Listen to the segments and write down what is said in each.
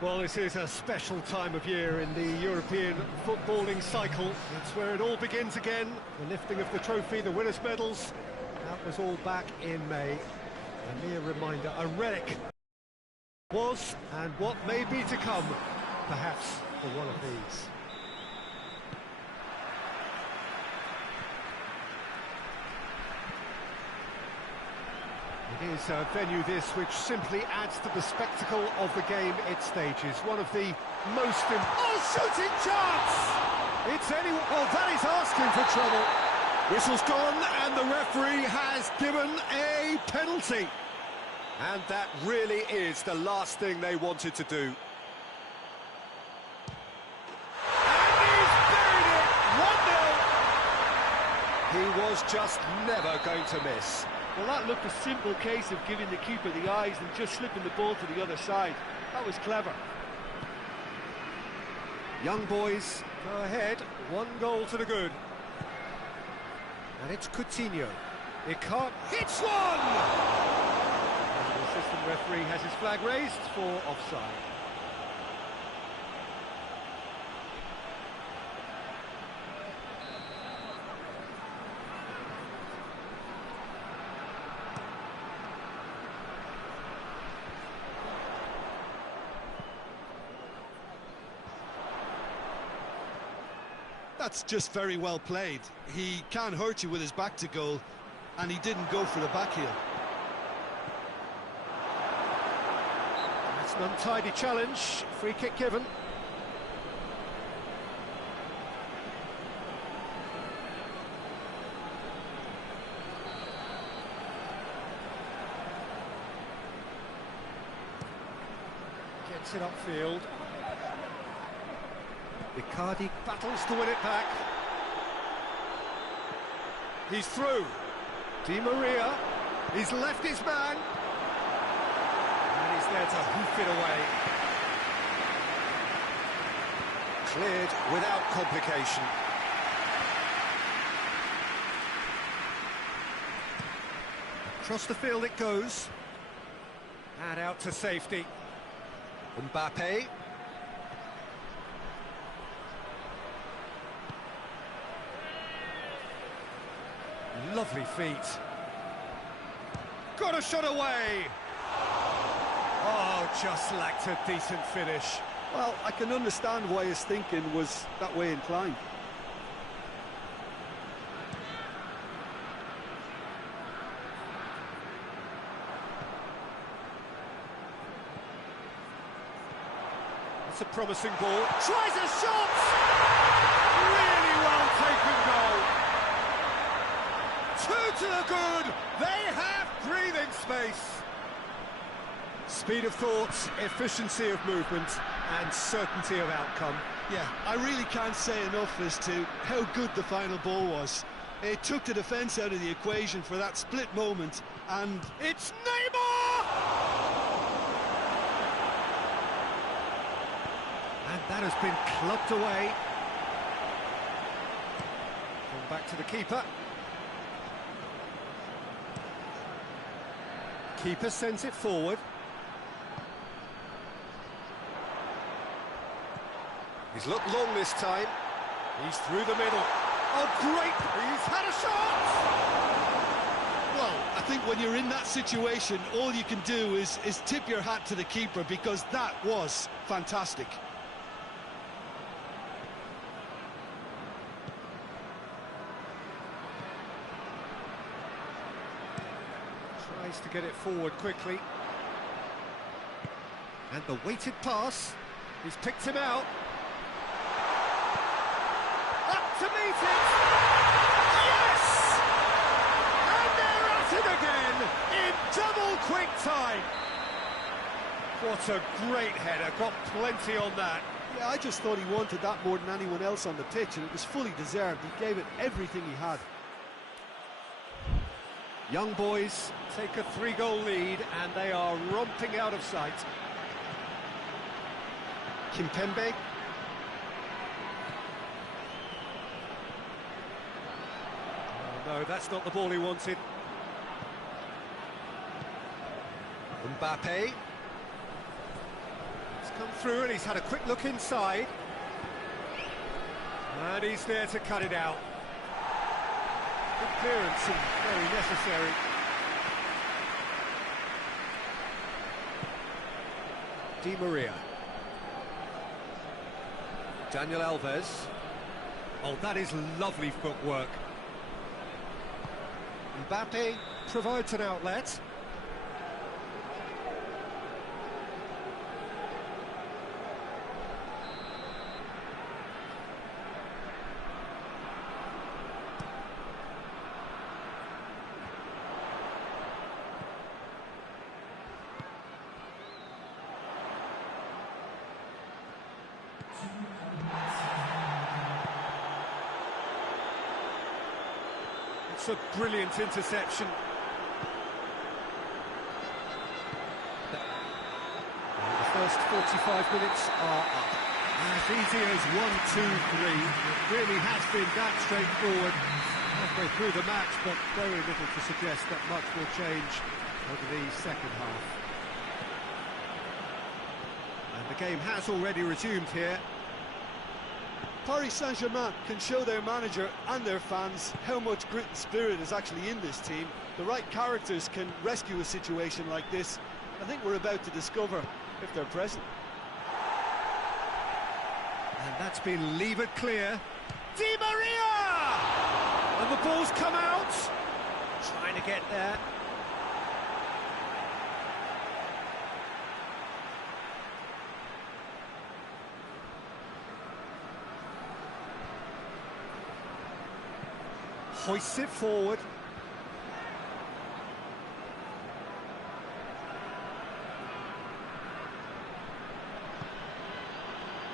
Well, this is a special time of year in the European footballing cycle. It's where it all begins again. The lifting of the trophy, the winners' medals. That was all back in May. A mere reminder, a relic was and what may be to come, perhaps for one of these. It is a venue this which simply adds to the spectacle of the game it stages. One of the most... Oh, shooting chance! It's anyone... Well, that is asking for trouble. Whistle's gone and the referee has given a penalty. And that really is the last thing they wanted to do. And he's buried it! 1-0! He was just never going to miss. Well, that looked a simple case of giving the keeper the eyes and just slipping the ball to the other side. That was clever. Young boys go ahead, 1 goal to the good. And it's Coutinho. It can't... Hits one! And the assistant referee has his flag raised for offside. That's just very well played. He can't hurt you with his back to goal, and he didn't go for the back heel. That's an untidy challenge. Free kick given. Gets it upfield. Icardi battles to win it back. He's through. Di Maria, he's left his man. And he's there to hoof it away. Cleared without complication. Across the field it goes. And out to safety. Mbappe. Lovely feet. Got a shot away. Oh, just lacked a decent finish. Well, I can understand why his thinking was that way inclined. It's a promising ball. Tries a shot! Really well taken goal. 2 to the good. They have breathing space. Speed of thought, efficiency of movement, and certainty of outcome. Yeah, I really can't say enough as to how good the final ball was. It took the defence out of the equation for that split moment, and... It's Neymar! And that has been clubbed away. Come back to the keeper. Keeper sends it forward. He's looked long this time. He's through the middle. Oh, great! He's had a shot! Well, I think when you're in that situation, all you can do is tip your hat to the keeper, because that was fantastic. Tries to get it forward quickly. And the weighted pass. He's picked him out. Up to meet it! Yes! And they're at it again in double quick time. What a great header, got plenty on that. Yeah, I just thought he wanted that more than anyone else on the pitch, and it was fully deserved. He gave it everything he had. Young boys take a 3-goal lead and they are romping out of sight. Kimpembe. Oh, no, that's not the ball he wanted. Mbappe. It's Come through and he's had a quick look inside. And he's there to cut it out. Good clearance and very necessary. Di Maria. Daniel Alves. Oh, that is lovely footwork. Mbappe provides an outlet. It's a brilliant interception. The first 45 minutes are up. As easy as 1, 2, 3. It really has been that straightforward halfway through the match, but very little to suggest that much will change over the second half. And the game has already resumed here. Paris Saint-Germain can show their manager and their fans how much grit and spirit is actually in this team. The right characters can rescue a situation like this. I think we're about to discover if they're present. And that's been levered clear. Di Maria! And the ball's come out. Trying to get there. Hoists it forward.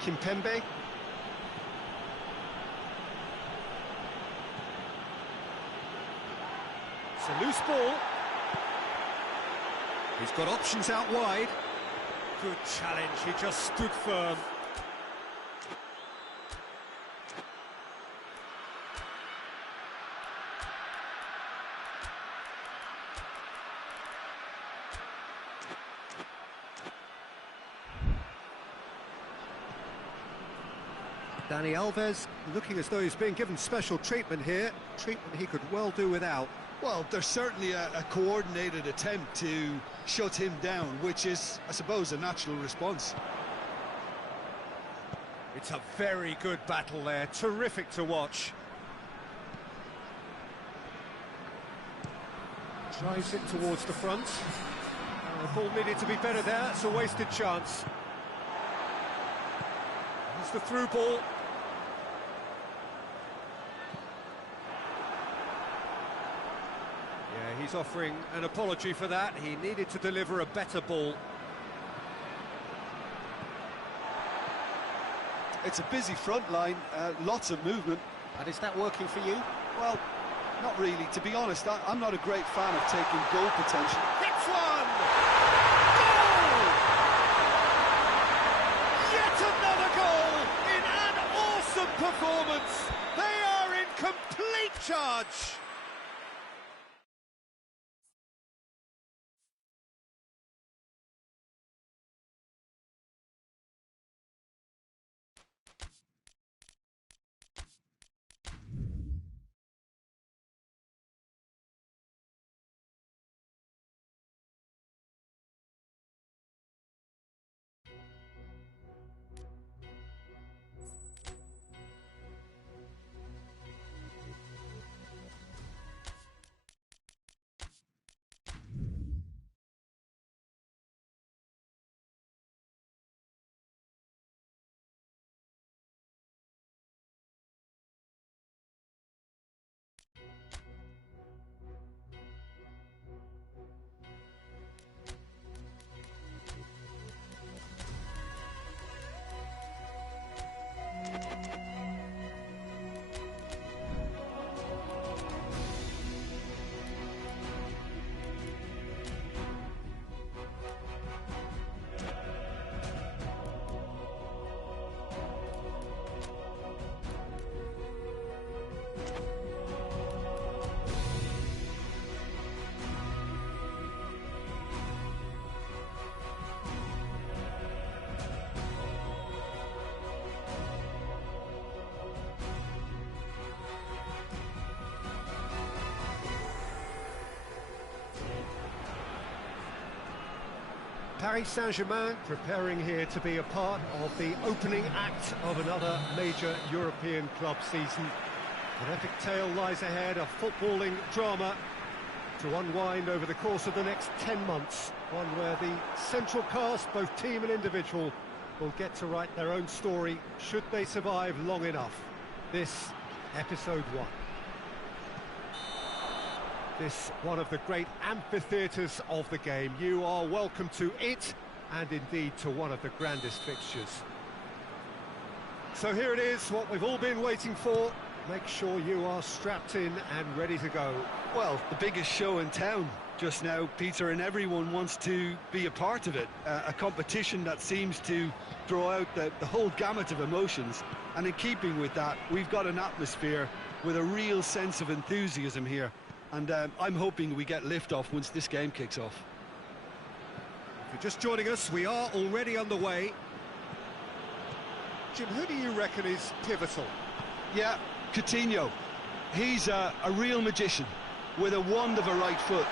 Kimpembe. It's a loose ball. He's got options out wide. Good challenge, he just stood firm. Dani Alves looking as though he's being given special treatment here, treatment he could well do without. Well, there's certainly a coordinated attempt to shut him down, which is, I suppose, a natural response. It's a very good battle there, terrific to watch. Drives it towards the front. The ball needed to be better there, it's a wasted chance. It's the through ball. Yeah, he's offering an apology for that. He needed to deliver a better ball. It's a busy front line, lots of movement. And is that working for you? Well, not really. To be honest, I'm not a great fan of taking goal potential. Hits one! Goal! Yet another goal in an awesome performance. They are in complete charge. Paris Saint-Germain preparing here to be a part of the opening act of another major European club season. An epic tale lies ahead, a footballing drama to unwind over the course of the next 10 months. One where the central cast, both team and individual, will get to write their own story should they survive long enough. This, episode 1. This, one of the great amphitheatres of the game. You are welcome to it, and indeed to one of the grandest fixtures. So here it is, what we've all been waiting for. Make sure you are strapped in and ready to go. Well, the biggest show in town just now, Peter, and everyone wants to be a part of it. A competition that seems to draw out the whole gamut of emotions. And in keeping with that, we've got an atmosphere with a real sense of enthusiasm here. And I'm hoping we get liftoff once this game kicks off. If you're just joining us, we are already underway. Jim, who do you reckon is pivotal? Yeah, Coutinho. He's a real magician with a wand of a right foot.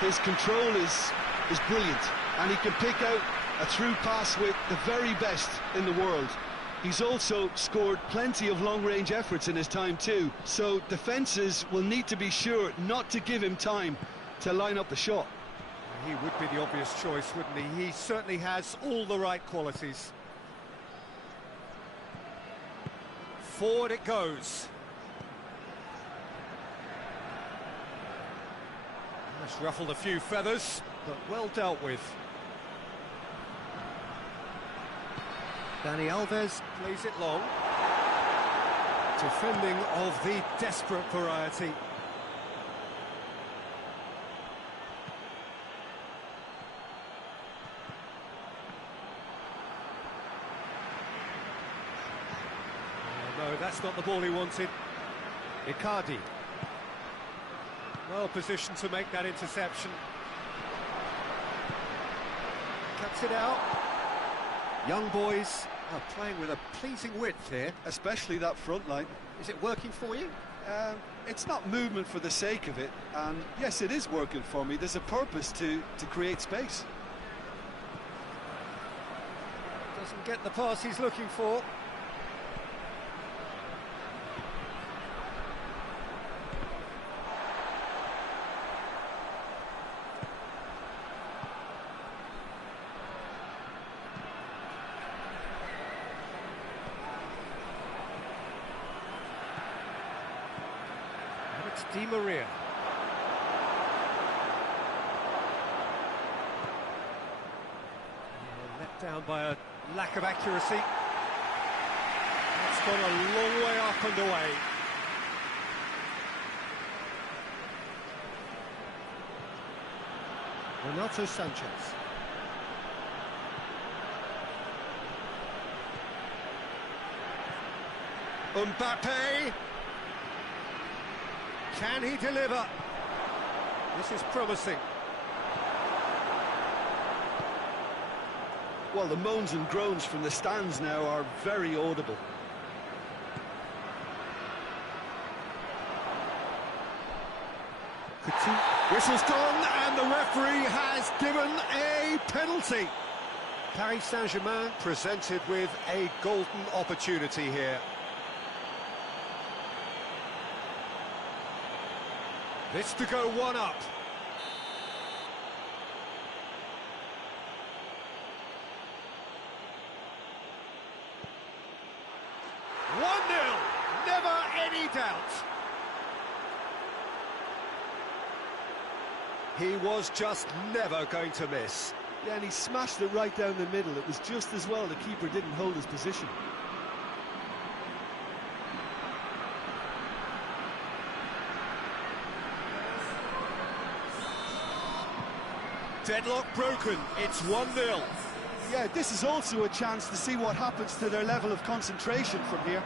His control is brilliant, and he can pick out a through pass with the very best in the world. He's also scored plenty of long-range efforts in his time too, so defences will need to be sure not to give him time to line up the shot. He would be the obvious choice, wouldn't he? He certainly has all the right qualities. Forward it goes. That's ruffled a few feathers, but well dealt with. Dani Alves plays it long. Defending of the desperate variety. Oh, no, that's not the ball he wanted. Icardi. Well positioned to make that interception. Cuts it out. Young boys are playing with a pleasing width here. Especially that front line. Is it working for you? It's not movement for the sake of it, and yes, it is working for me. There's a purpose to create space. Doesn't get the pass he's looking for. Di Maria. Let down by a lack of accuracy. That's gone a long way up and away. Renato Sanchez. Mbappe. Can he deliver? This is promising. Well, the moans and groans from the stands now are very audible. Whistle's gone, and the referee has given a penalty. Paris Saint-Germain presented with a golden opportunity here. This to go one up. Never any doubt. He was just never going to miss. Yeah, and he smashed it right down the middle. It was just as well the keeper didn't hold his position. Deadlock broken, it's 1-0. Yeah, this is also a chance to see what happens to their level of concentration from here.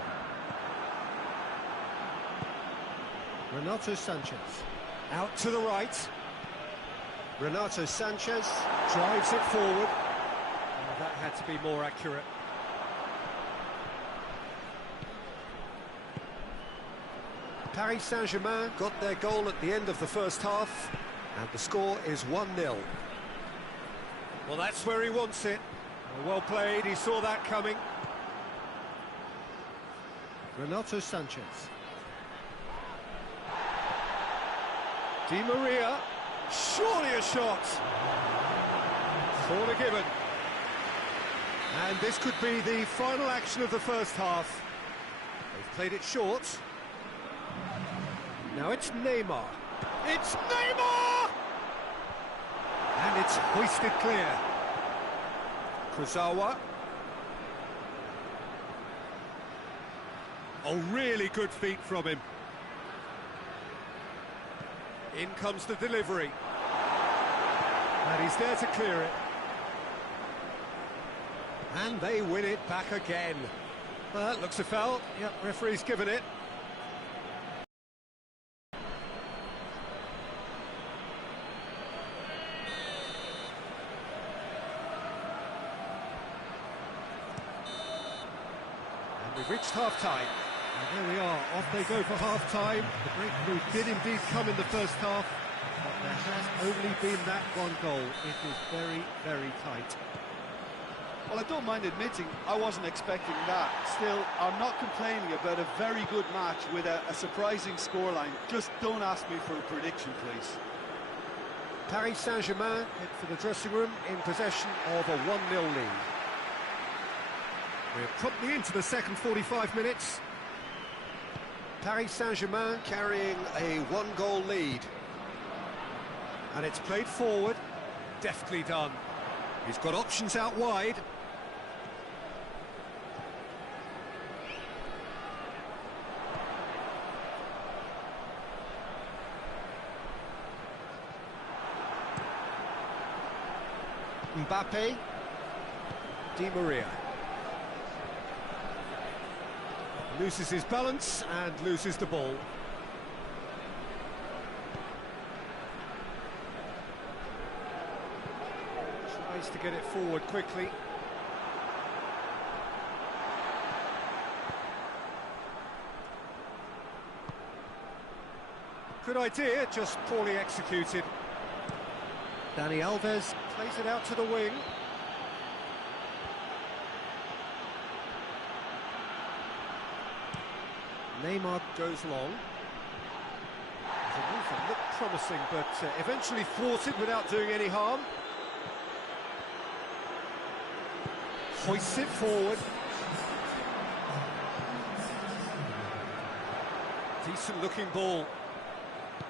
Renato Sanchez, out to the right. Renato Sanchez drives it forward. Oh, that had to be more accurate. Paris Saint-Germain got their goal at the end of the first half, and the score is 1-0. Well, that's where he wants it. Well played, he saw that coming. Renato Sanchez. Di Maria. Surely a shot. Corner given. And this could be the final action of the first half. They've played it short. Now it's Neymar. It's Neymar! And it's hoisted clear. Kurzawa. Oh, really good feet from him. In comes the delivery. And he's there to clear it. And they win it back again. Well, that looks a foul. Yep, referee's given it. And we've reached half-time. And there we are, off they go for half-time. The breakthrough did indeed come in the first half, but there has only been that one goal. It is very, very tight. Well, I don't mind admitting I wasn't expecting that. Still, I'm not complaining about a very good match with a surprising scoreline. Just don't ask me for a prediction, please. Paris Saint-Germain head for the dressing room in possession of a 1-0 lead. We're promptly into the second 45 minutes. Paris Saint-Germain carrying a 1-goal lead. And it's played forward. Deftly done. He's got options out wide. Mbappe. Di Maria. Loses his balance and loses the ball. Tries to get it forward quickly. Good idea, just poorly executed. Dani Alves plays it out to the wing. Neymar goes long. The move looked promising, but eventually thwarted without doing any harm. Hoists it forward. Decent looking ball.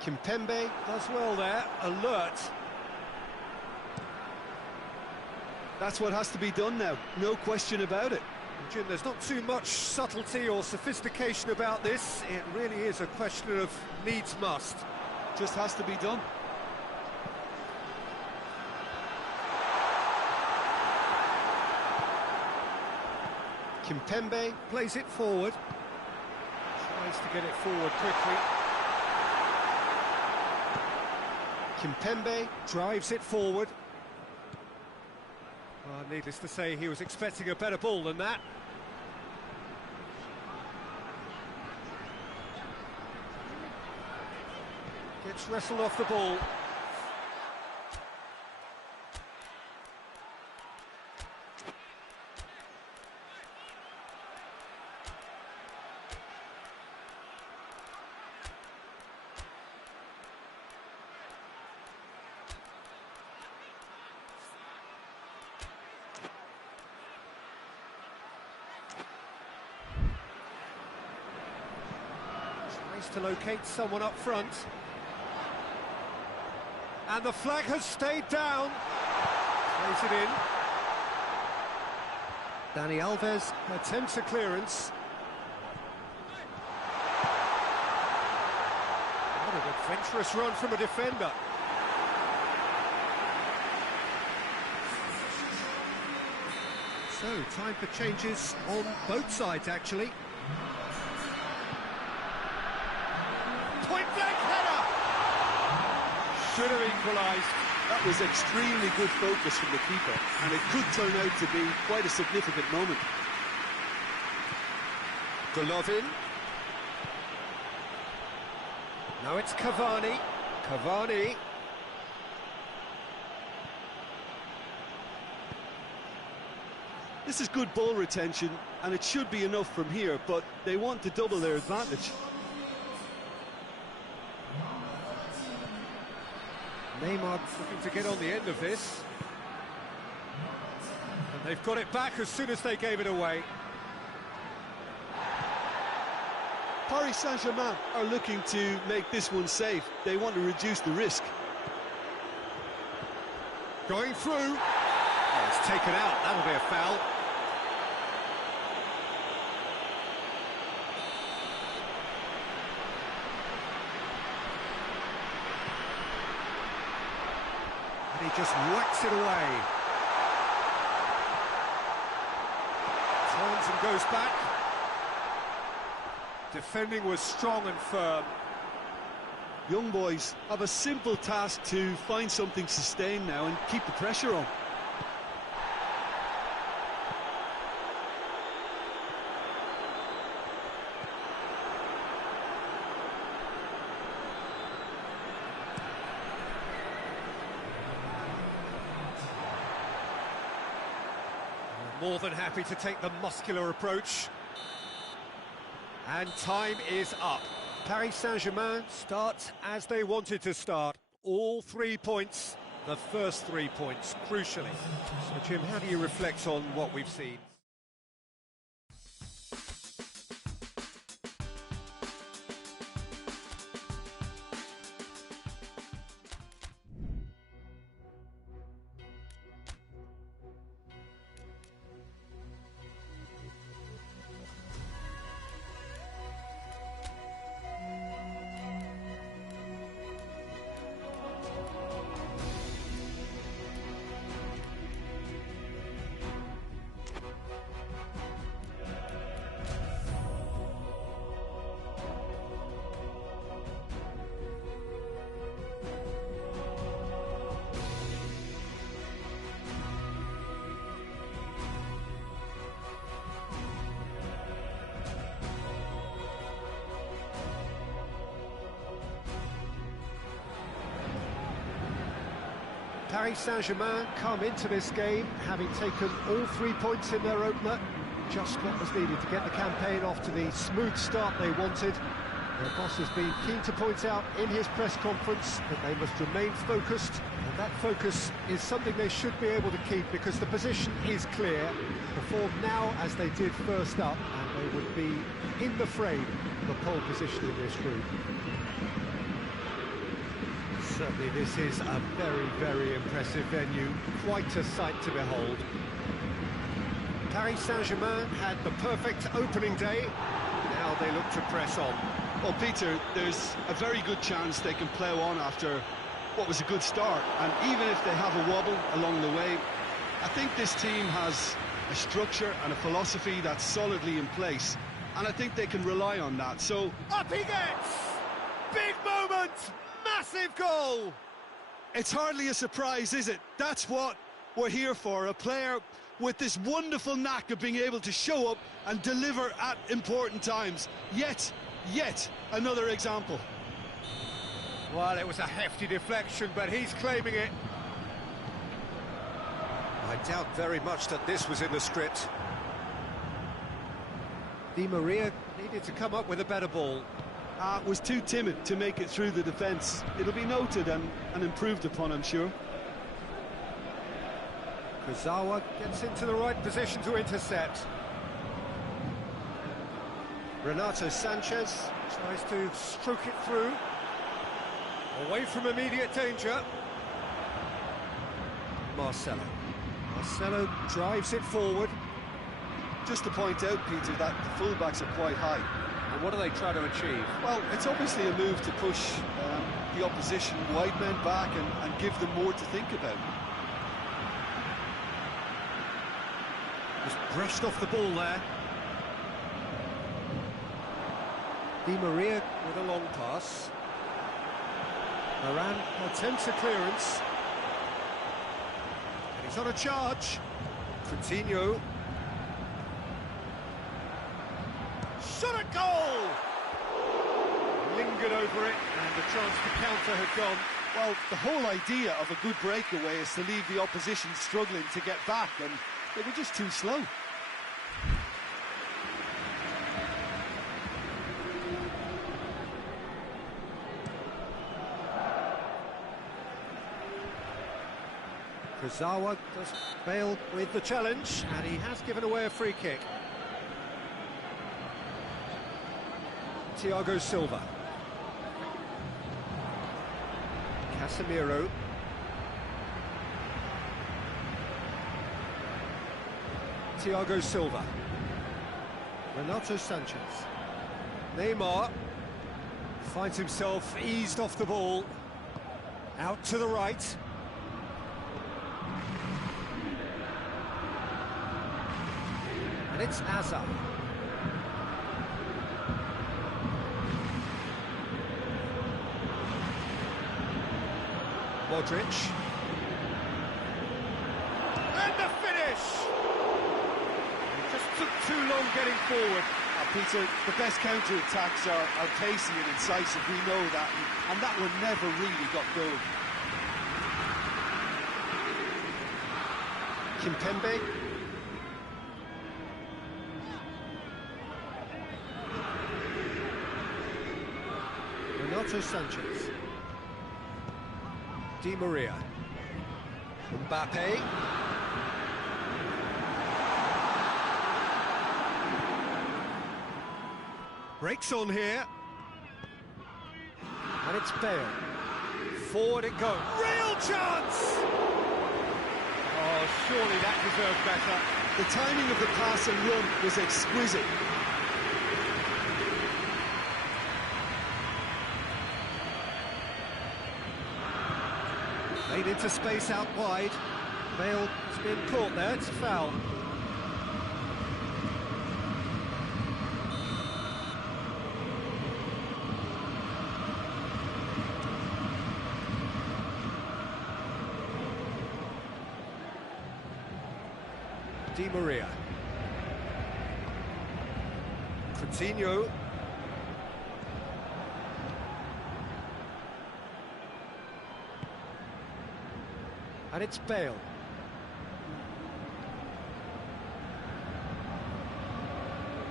Kimpembe does well there, alert. That's what has to be done now, no question about it. Jim, there's not too much subtlety or sophistication about this. It really is a question of needs must. Just has to be done. Kimpembe plays it forward. Tries to get it forward quickly. Kimpembe drives it forward. Needless to say, he was expecting a better ball than that. Gets wrestled off the ball. To locate someone up front. And the flag has stayed down. Plays it in. Dani Alves attempts a clearance. What an adventurous run from a defender. So, time for changes on both sides, actually. Point-blank header! Should have equalised. That was extremely good focus from the keeper, and it could turn out to be quite a significant moment. Golovin. Now it's Cavani. Cavani. This is good ball retention, and it should be enough from here, but they want to double their advantage. Neymar looking to get on the end of this. And they've got it back as soon as they gave it away. Paris Saint-Germain are looking to make this one safe. They want to reduce the risk. Going through. Oh, it's taken out. That'll be a foul. And he just whacks it away. Turns and goes back. Defending was strong and firm. Young boys have a simple task to find something sustained now and keep the pressure on. More than happy to take the muscular approach. And time is up. Paris Saint-Germain starts as they wanted to start. All 3 points, the first 3 points, crucially. So, Jim, how do you reflect on what we've seen? Paris Saint-Germain come into this game having taken all 3 points in their opener. Just what was needed to get the campaign off to the smooth start they wanted. Their boss has been keen to point out in his press conference that they must remain focused, and that focus is something they should be able to keep because the position is clear. Perform now as they did first up, and they would be in the frame for pole position in this group. Certainly this is a very, very impressive venue, quite a sight to behold. Paris Saint-Germain had the perfect opening day, now they look to press on. Well, Peter, there's a very good chance they can plough on after what was a good start, and even if they have a wobble along the way, I think this team has a structure and a philosophy that's solidly in place, and I think they can rely on that, so... Up he gets! Big moment! Massive goal! It's hardly a surprise, is it? That's what we're here for, a player with this wonderful knack of being able to show up and deliver at important times. Yet another example. Well, it was a hefty deflection, but he's claiming it. I doubt very much that this was in the script. Di Maria needed to come up with a better ball. Was too timid to make it through the defence. It'll be noted and improved upon, I'm sure. Kurzawa gets into the right position to intercept. Renato Sanchez tries to stroke it through. Away from immediate danger. Marcelo drives it forward. Just to point out, Peter, that the fullbacks are quite high. And what do they try to achieve? Well, it's obviously a move to push the opposition wide men back and give them more to think about. Just brushed off the ball there. Di Maria with a long pass. Moran attempts a clearance. And he's on a charge. Coutinho. Shot at goal! Lingered over it, and the chance to counter had gone. Well, the whole idea of a good breakaway is to leave the opposition struggling to get back, and They were just too slow. Kurzawa just failed with the challenge, and he has given away a free kick. Thiago Silva. Casemiro. Thiago Silva. Renato Sanchez. Neymar finds himself eased off the ball. Out to the right. And it's Hazard. Modric. And the finish! It just took too long getting forward. Peter, the best counter-attacks are pacey and incisive, we know that, and that one never really got going. Kimpembe. Renato Sanchez. Di Maria. Mbappe. Breaks on here. And it's Bale. Forward it goes. Real chance! Oh, surely that deserved better. The timing of the pass and run was exquisite. Played into space out wide. Bale has been caught there, it's a foul. Di Maria. Coutinho. And it's Bale.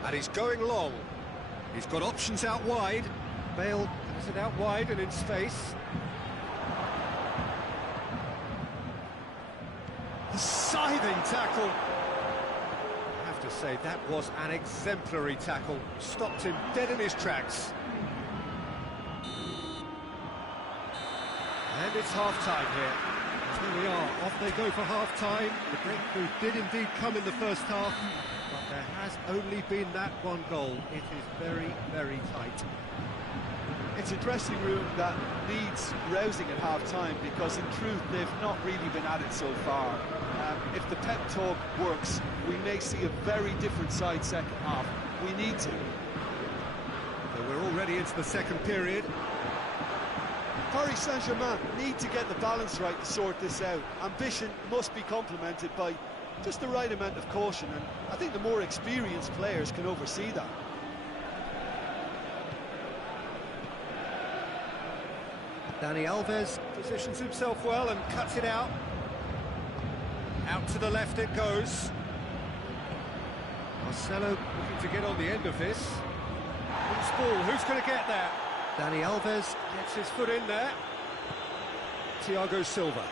And he's going long. He's got options out wide. Bale has it out wide and in space. A scything tackle. I have to say, that was an exemplary tackle. Stopped him dead in his tracks. And it's half-time here. Here we are, off they go for half-time. The breakthrough did indeed come in the first half, but there has only been that one goal. It is very, very tight. It's a dressing room that needs rousing at half-time because, in truth, they've not really been at it so far. If the pep talk works, we may see a very different side second half. We need to. So we're already into the second period. Paris Saint-Germain need to get the balance right to sort this out. Ambition must be complemented by just the right amount of caution, and I think the more experienced players can oversee that. Dani Alves positions himself well and cuts it out. Out to the left it goes. Marcelo looking to get on the end of this. Loose ball, who's going to get there? Dani Alves gets his foot in there. Thiago Silva.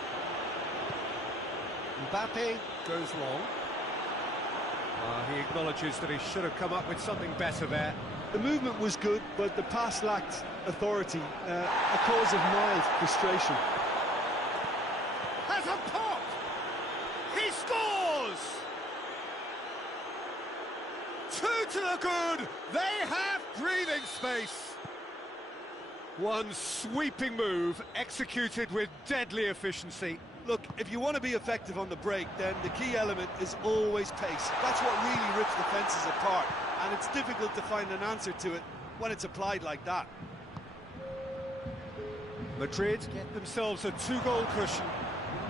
Mbappe goes long. He acknowledges that he should have come up with something better there. The movement was good, but the pass lacked authority, a cause of mild frustration. Has a pop! He scores! 2 to the good! They have breathing space! One sweeping move, executed with deadly efficiency. Look, if you want to be effective on the break, then the key element is always pace. That's what really rips defences apart, and it's difficult to find an answer to it when it's applied like that. Madrid get themselves a 2-goal cushion.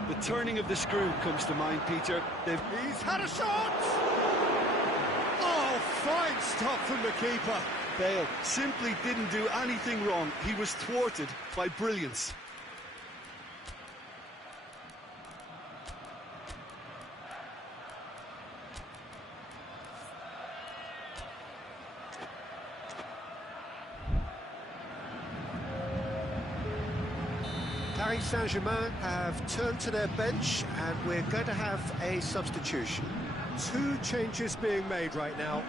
The turning of the screw comes to mind, Peter. He's had a shot! Oh, fine stop from the keeper. Bale simply didn't do anything wrong. He was thwarted by brilliance. Paris Saint-Germain have turned to their bench, and we're going to have a substitution. Two changes being made right now.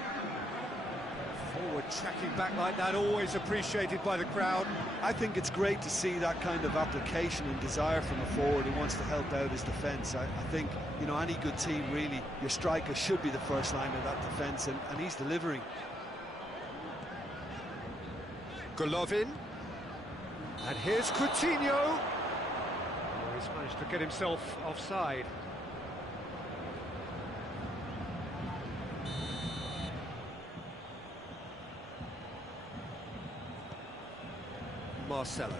Forward tracking back like that, always appreciated by the crowd. I think it's great to see that kind of application and desire from a forward who wants to help out his defence. I think, you know, any good team, really, your striker should be the first line of that defence, and he's delivering. Golovin. And here's Coutinho. Oh, he's managed to get himself offside. Marcelo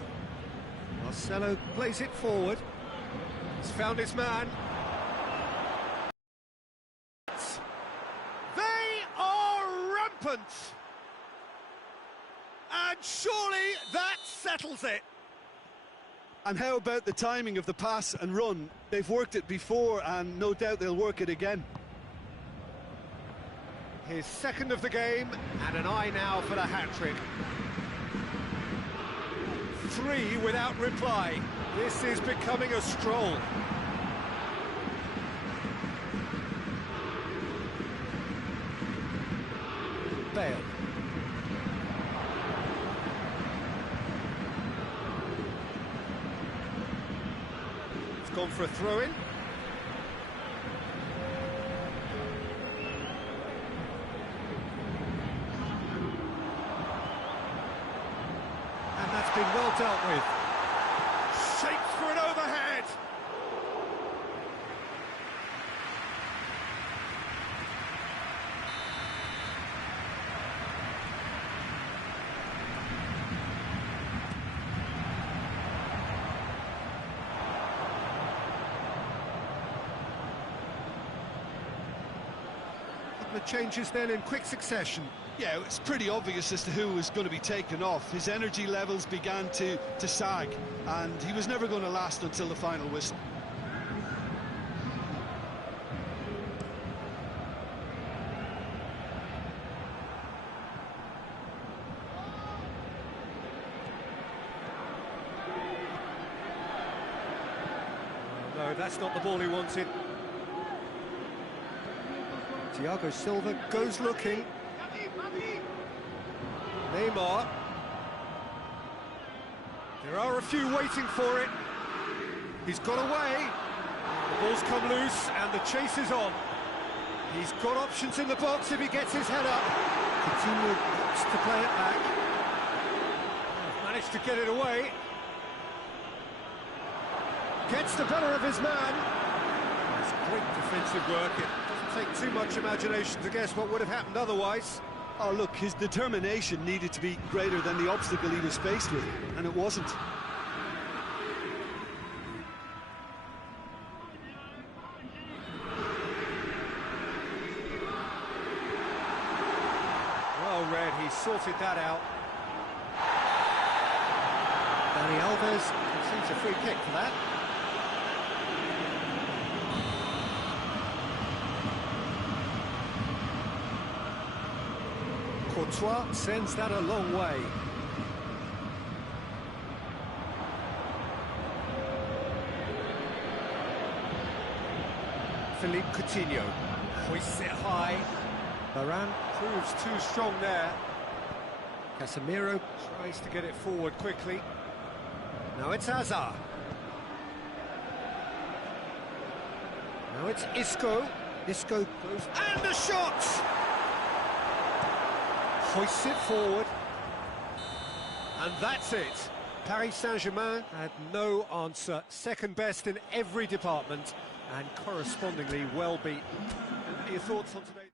plays it forward. He's found his man. They are rampant. And surely that settles it. And how about the timing of the pass and run? They've worked it before, and no doubt they'll work it again. His second of the game, and an eye now for the hat-trick. 3 without reply. This is becoming a stroll. Bale. It's gone for a throw-in. And that's been well dealt with. Shapes for an overhead. Couple of changes then in quick succession. Yeah, it's pretty obvious as to who was going to be taken off. His energy levels began to sag, and he was never going to last until the final whistle. No, that's not the ball he wanted. Thiago Silva goes looking. Neymar. There are a few waiting for it. He's got away. The ball's come loose and the chase is on. He's got options in the box if he gets his head up. Coutinho wants to play it back. Managed to get it away. Gets the better of his man. That's great defensive work. It doesn't take too much imagination to guess what would have happened otherwise. Oh, look, his determination needed to be greater than the obstacle he was faced with, and it wasn't. Well read, he sorted that out. Dani Alves concedes a free kick for that. Courtois sends that a long way. Philippe Coutinho hoists it high. Varane proves too strong there. Casemiro tries to get it forward quickly. Now it's Hazard. Now it's Isco. Isco goes and the shot! Hoists it forward, and that's it. Paris Saint-Germain had no answer, second best in every department, and correspondingly well beaten. Your thoughts on today?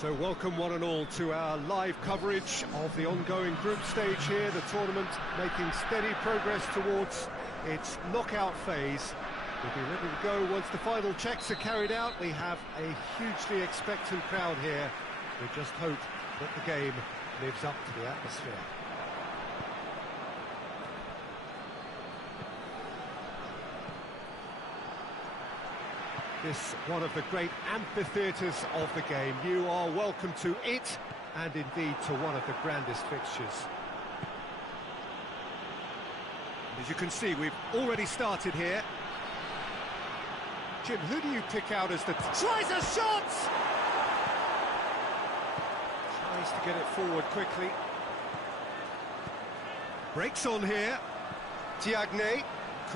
So welcome one and all to our live coverage of the ongoing group stage here, the tournament making steady progress towards its knockout phase. We'll be ready to go once the final checks are carried out. We have a hugely expectant crowd here. We just hope that the game lives up to the atmosphere. This one of the great amphitheatres of the game. You are welcome to it, and indeed to one of the grandest fixtures. As you can see, we've already started here. Jim, who do you pick out as the... Tries a shot! Tries to get it forward quickly. Breaks on here. Diagne.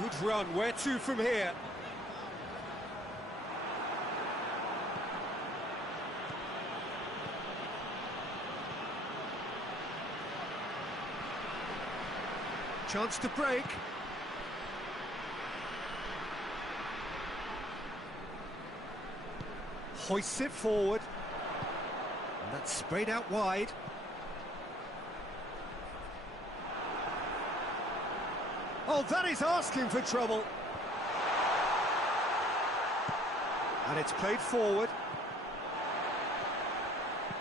Good run. Where to from here? Chance to break. Hoists it forward. And that's sprayed out wide. Oh, that is asking for trouble. And it's played forward.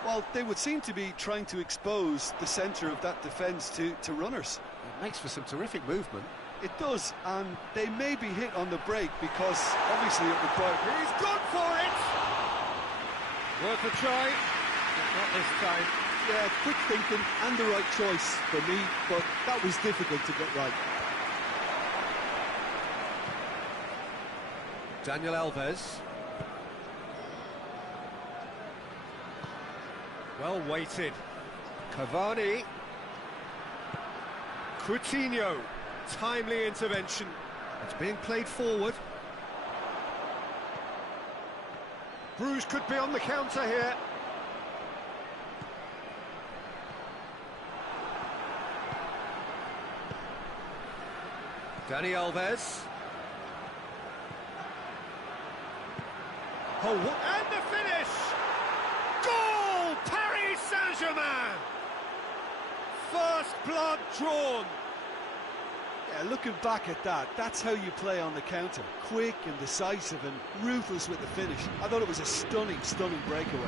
Well, they would seem to be trying to expose the centre of that defence to runners. It makes for some terrific movement. It does, and they may be hit on the break because obviously it requires... He's gone for it! Worth a try, but not this time. Yeah, quick thinking and the right choice for me, but that was difficult to get right. Daniel Alves. Well weighted. Cavani. Coutinho. Timely intervention. It's being played forward. Bruges could be on the counter here. Dani Alves. Oh, and the finish! Goal! Paris Saint-Germain! First blood drawn. Yeah, looking back at that, that's how you play on the counter. Quick and decisive and ruthless with the finish. I thought it was a stunning, stunning breakaway.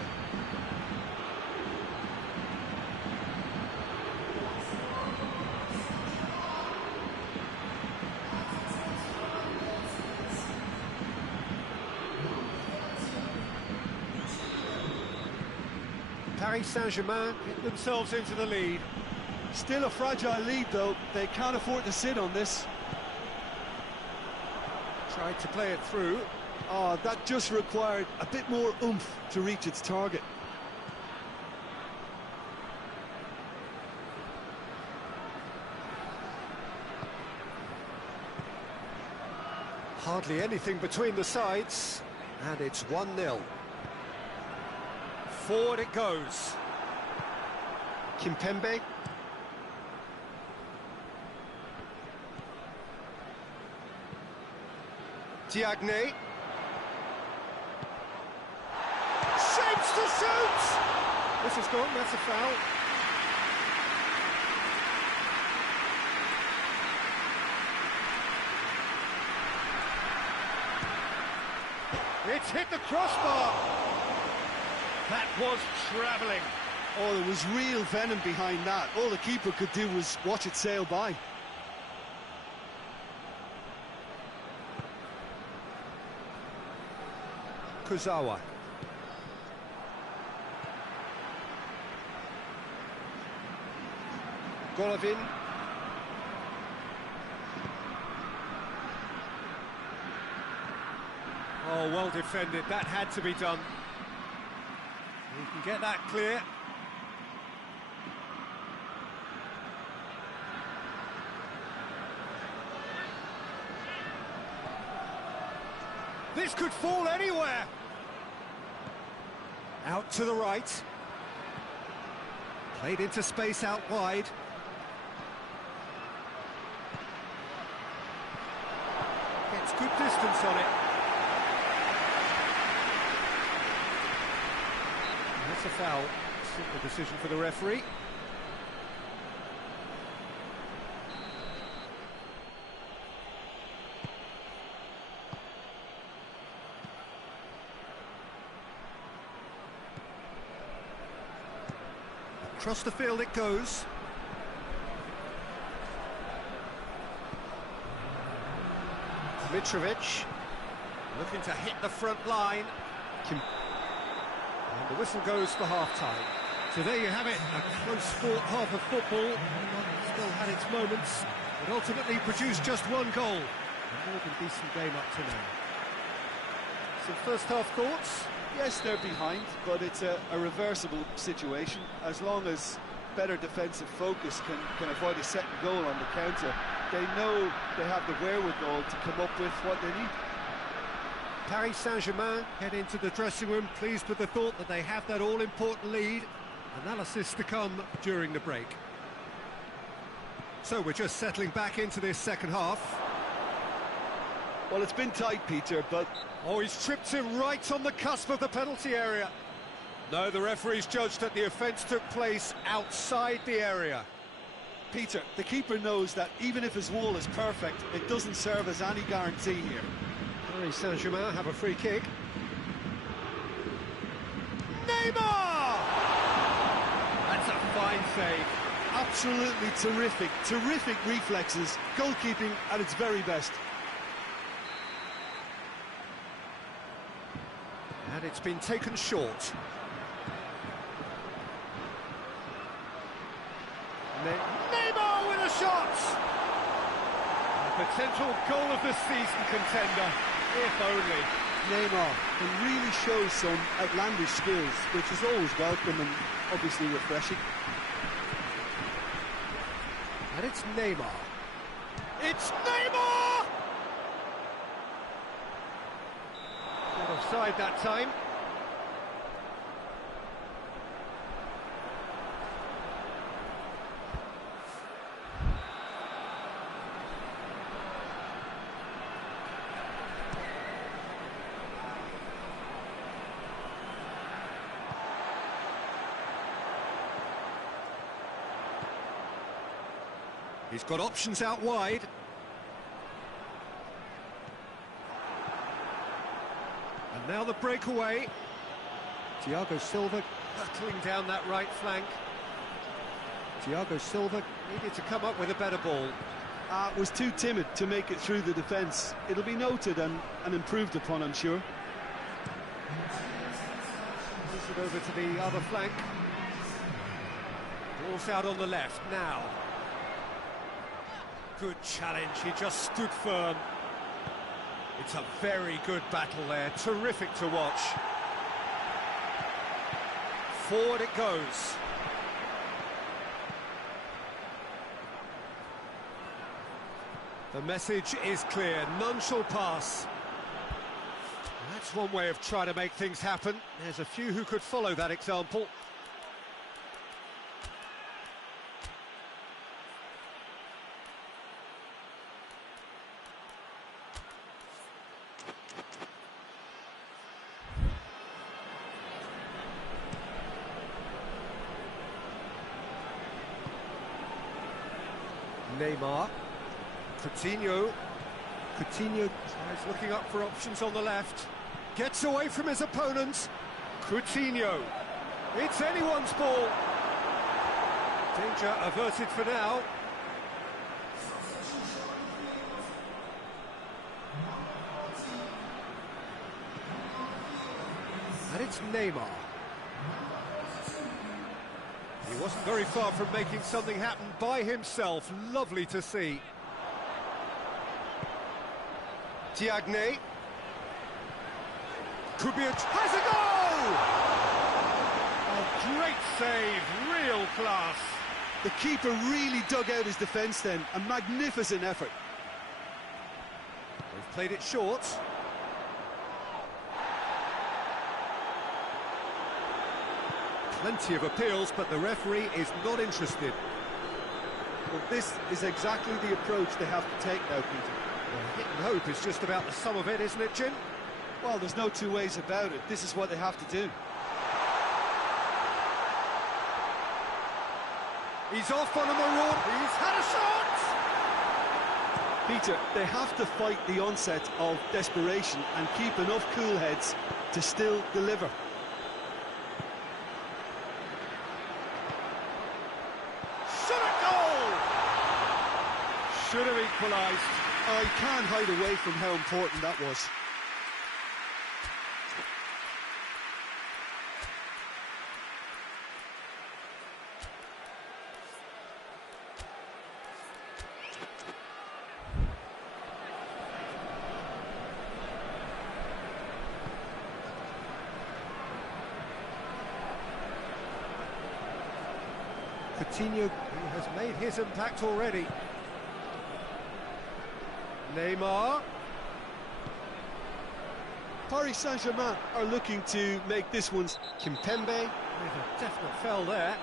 Paris Saint-Germain get themselves into the lead. Still a fragile lead, though. They can't afford to sit on this. Tried to play it through. Oh, that just required a bit more oomph to reach its target. Hardly anything between the sides, and it's 1-0. Forward it goes. Kimpembe. Diagne. Shapes to shoot! This is gone, that's a foul. It's hit the crossbar. That was travelling. Oh, there was real venom behind that. All the keeper could do was watch it sail by. Kurzawa. Golovin. Oh, well defended. That had to be done. You can get that clear. This could fall anywhere. Out to the right. Played into space out wide. Gets good distance on it. That's That's a foul. Simple decision for the referee. Across the field it goes. Mitrovic looking to hit the front line. And the whistle goes for half-time. So there you have it, a close-fought half of football. Still had its moments, but ultimately produced just one goal. A more than decent game up to now. Some first-half thoughts? Yes, they're behind, but it's a reversible situation. As long as better defensive focus can avoid a second goal on the counter, they know they have the wherewithal to come up with what they need. Paris Saint-Germain head into the dressing room pleased with the thought that they have that all-important lead. Analysis to come during the break. So we're just settling back into this second half. Well, it's been tight, Peter, but... Oh, he's tripped him right on the cusp of the penalty area. No, the referee's judged that the offence took place outside the area. Peter, the keeper knows that even if his wall is perfect, it doesn't serve as any guarantee here. Paris Saint-Germain have a free kick. Neymar! That's a fine save. Absolutely terrific, terrific reflexes. Goalkeeping at its very best. And it's been taken short. Neymar with a shot! A potential goal of the season contender, if only. Neymar can really show some outlandish skills, which is always welcome and obviously refreshing. And it's Neymar. It's Neymar! Not offside that time. He's got options out wide. And now the breakaway. Thiago Silva battling down that right flank. Thiago Silva needed to come up with a better ball. Was too timid to make it through the defence. It'll be noted and improved upon, I'm sure. Push it over to the other flank. Ball's out on the left now. Good challenge, he just stood firm. It's a very good battle there, terrific to watch. Forward it goes. The message is clear, none shall pass. That's one way of trying to make things happen. There's a few who could follow that example. Neymar, Coutinho tries looking up for options on the left, gets away from his opponent. Coutinho, it's anyone's ball. Danger averted for now. And it's Neymar. He wasn't very far from making something happen by himself. Lovely to see. Diagne. Could be has a goal! A great save, real class. The keeper really dug out his defence then. A magnificent effort. They've played it short. Plenty of appeals, but the referee is not interested. Well, this is exactly the approach they have to take now, Peter. Well, hit and hope is just about the sum of it, isn't it, Jim? Well, there's no two ways about it. This is what they have to do. He's off on a maroon. He's had a shot! Peter, they have to fight the onset of desperation and keep enough cool heads to still deliver. Should have goal! Should have equalised. I can't hide away from how important that was. Coutinho, he has made his impact already. Neymar. Paris Saint-Germain are looking to make this one. Kimpembe. There's a definite foul there.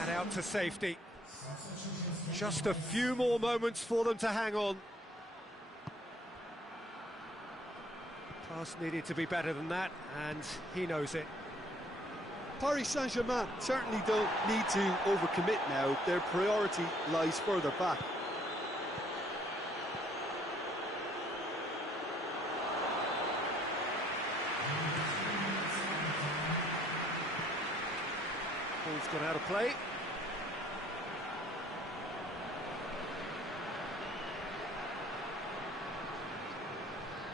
And out to safety. Just a few more moments for them to hang on. Pass needed to be better than that, and he knows it. Paris Saint-Germain certainly don't need to overcommit now. Their priority lies further back. Ball's gone out of play.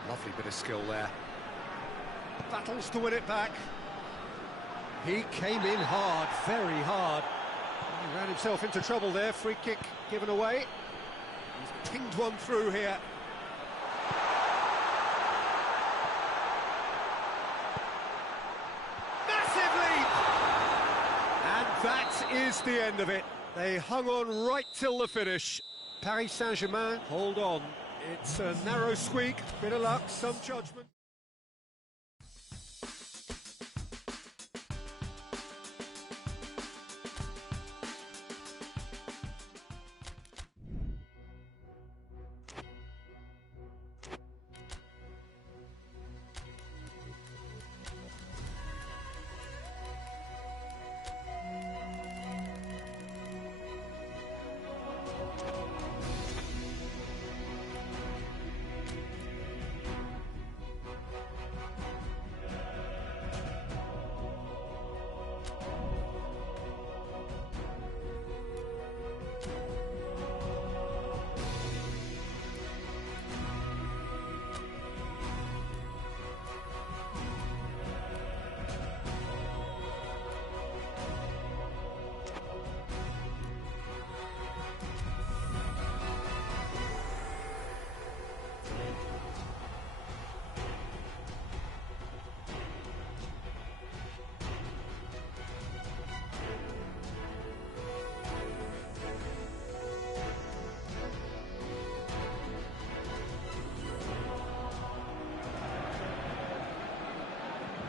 Lovely bit of skill there. Battles to win it back. He came in hard, very hard. He ran himself into trouble there. Free kick given away. He's pinged one through here. Massive leap! And that is the end of it. They hung on right till the finish. Paris Saint-Germain, hold on. It's a narrow squeak, bit of luck, some judgment.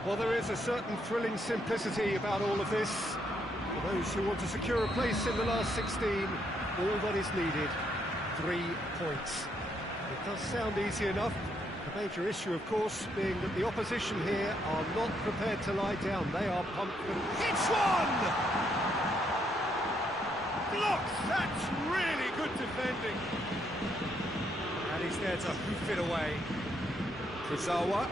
Well, there is a certain thrilling simplicity about all of this. For those who want to secure a place in the last 16, all that is needed, 3 points. It does sound easy enough. The major issue, of course, being that the opposition here are not prepared to lie down. They are pumped. It's one! Blocks! That's really good defending. And he's there to hoof it away. Kurzawa.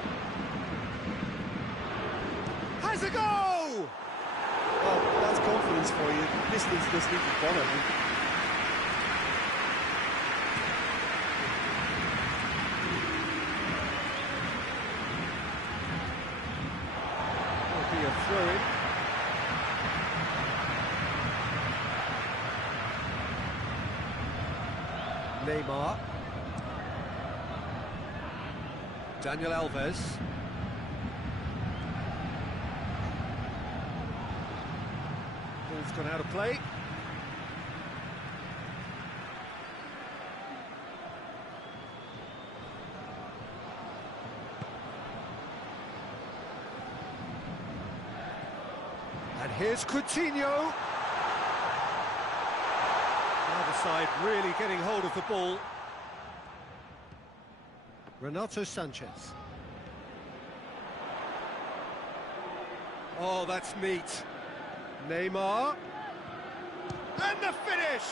Has a go! Well, that's confidence for you. Distance doesn't even bother him. Will be a throw-in. Neymar. Daniel Alves. Ball's gone out of play. And here's Coutinho. The other side really getting hold of the ball. Renato Sanchez. Oh, that's neat. Neymar. And the finish!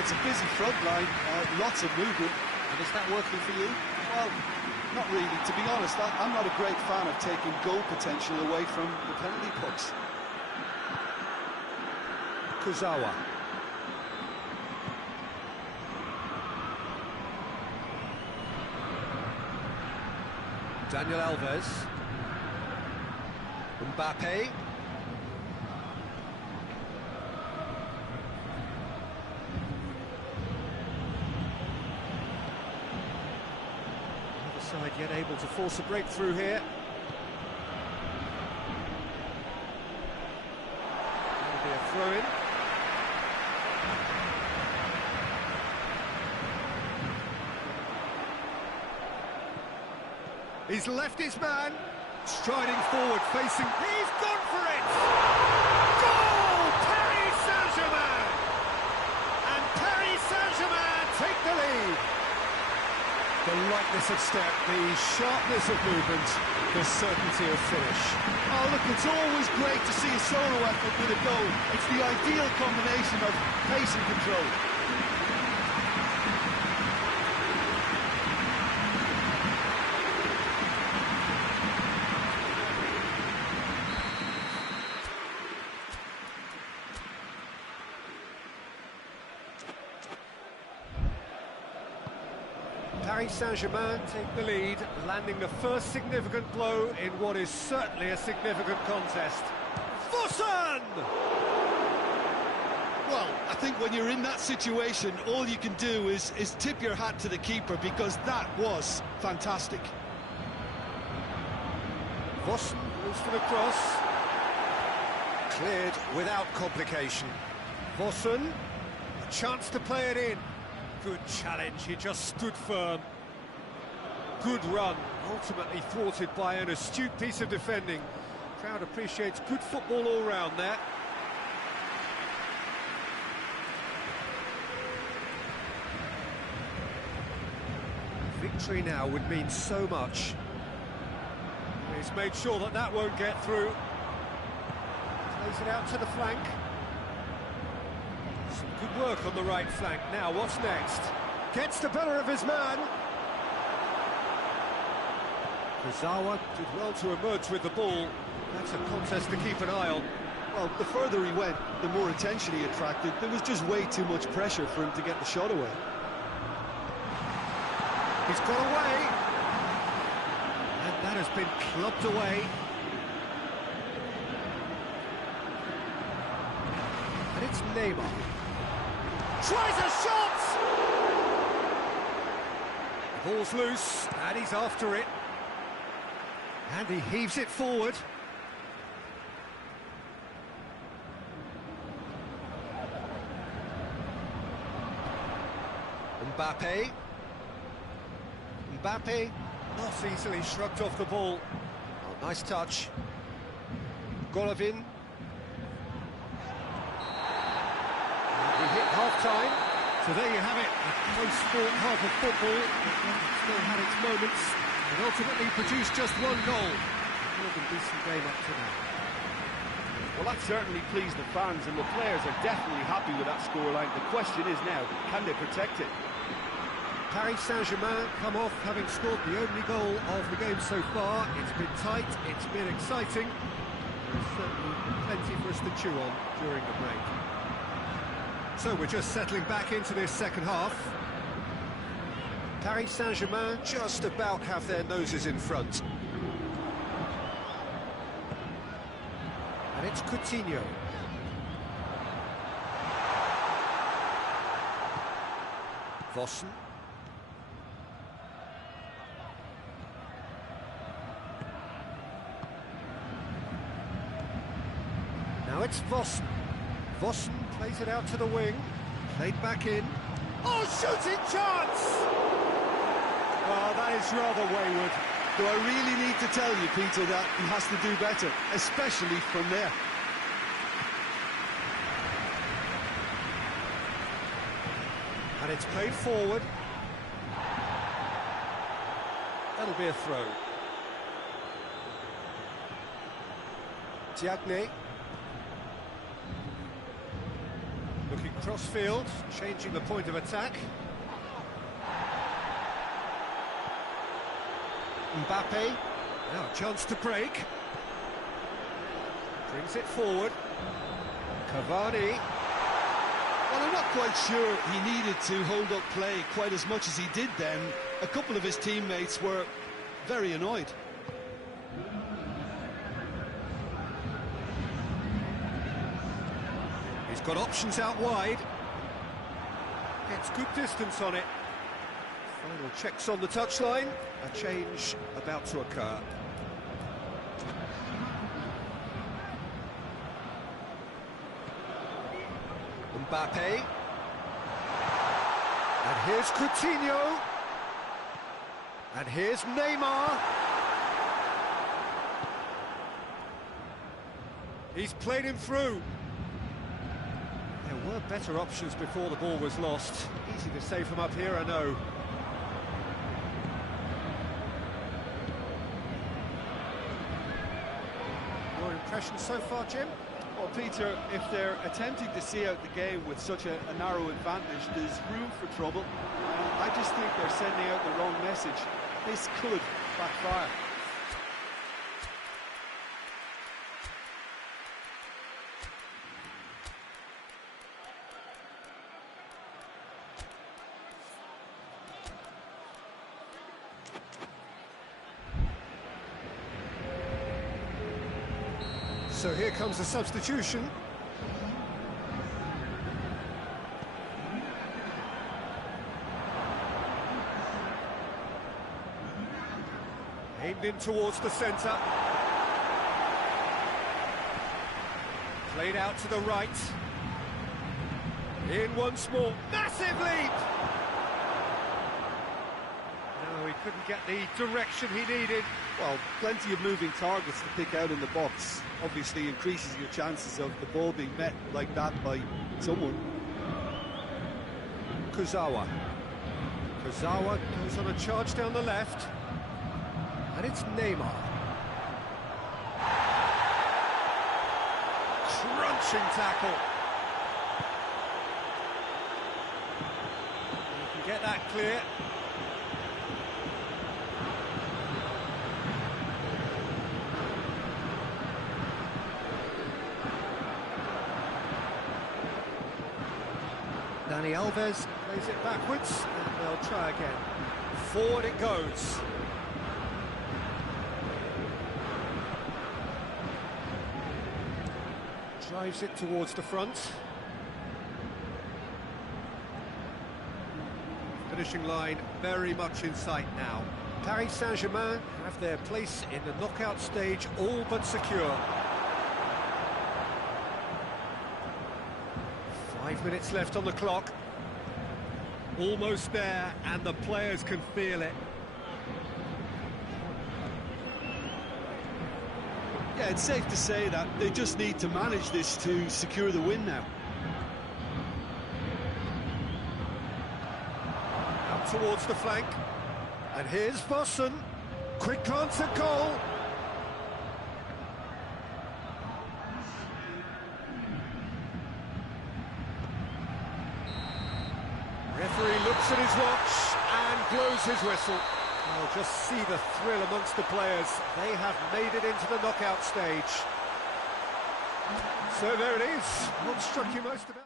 It's a busy front line, lots of movement. And is that working for you? Well, not really. To be honest, I'm not a great fan of taking goal potential away from the penalty pucks. Kurzawa. Daniel Alves. Mbappe. Other side yet able to force a breakthrough here. That'll be a throw-in. He's left his man, striding forward, facing... He's gone for it! Goal! Paris Saint-Germain! And Paris Saint-Germain take the lead. The lightness of step, the sharpness of movement, the certainty of finish. Oh, look, it's always great to see a solo effort with a goal. It's the ideal combination of pace and control. Paris Saint-Germain take the lead, landing the first significant blow in what is certainly a significant contest. Vossen! Well, I think when you're in that situation, all you can do is tip your hat to the keeper, because that was fantastic. Vossen goes for the cross. Cleared without complication. Vossen, a chance to play it in. Good challenge, he just stood firm. Good run, ultimately thwarted by an astute piece of defending. Crowd appreciates good football all round there. Victory now would mean so much. He's made sure that that won't get through. Plays it out to the flank. Some good work on the right flank. Now, what's next? Gets the better of his man. Kurzawa did well to emerge with the ball. That's a contest to keep an eye on. Well, the further he went, the more attention he attracted. There was just way too much pressure for him to get the shot away. He's got away. And that has been clubbed away. And it's Neymar. Tries a shot! The ball's loose, and he's after it. And he heaves it forward. Mbappe. Mbappe, not easily shrugged off the ball. Oh, nice touch. Golovin. We hit half-time, so there you have it, a close-fought half of football. It still had its moments, and ultimately produced just one goal. More than decent game up to now. Well, that certainly pleased the fans, and the players are definitely happy with that scoreline. The question is now, can they protect it? Paris Saint-Germain come off having scored the only goal of the game so far. It's been tight, it's been exciting. There's certainly plenty for us to chew on during the break. So we're just settling back into this second half. Paris Saint-Germain just about have their noses in front. And it's Coutinho. Vossen. Now it's Vossen. Vossen plays it out to the wing. Played back in. Oh, shooting chance! Oh, that is rather wayward. Do I really need to tell you, Peter, that he has to do better, especially from there? And it's played forward. That'll be a throw. Diagne. Looking cross-field, changing the point of attack. Mbappe. Now a chance to break. Brings it forward. Cavani. Well, I'm not quite sure he needed to hold up play quite as much as he did then. A couple of his teammates were very annoyed. He's got options out wide. Gets good distance on it. Final checks on the touchline. A change about to occur. Mbappe. And here's Coutinho. And here's Neymar. He's played him through. There were better options before the ball was lost. Easy to say from up here, I know. Your impression so far, Jim? Well, Peter, if they're attempting to see out the game with such a narrow advantage, there's room for trouble. I just think they're sending out the wrong message. This could backfire. So here comes the substitution. Aimed in towards the centre. Played out to the right. In once more. Massive leap! No, he couldn't get the direction he needed. Well, plenty of moving targets to pick out in the box. Obviously increases your chances of the ball being met like that by someone. Kurzawa. Kurzawa goes on a charge down the left. And it's Neymar. Crunching tackle. You can get that clear. Dani Alves plays it backwards, and they'll try again. Forward it goes. Drives it towards the front. Finishing line very much in sight now. Paris Saint-Germain have their place in the knockout stage all but secure. 5 minutes left on the clock. Almost there, and the players can feel it. Yeah, it's safe to say that they just need to manage this to secure the win now. Up towards the flank. And here's Vossen. Quick glance at goal. Referee looks at his watch and blows his whistle. I'll just see the thrill amongst the players. They have made it into the knockout stage. So there it is. What struck you most about?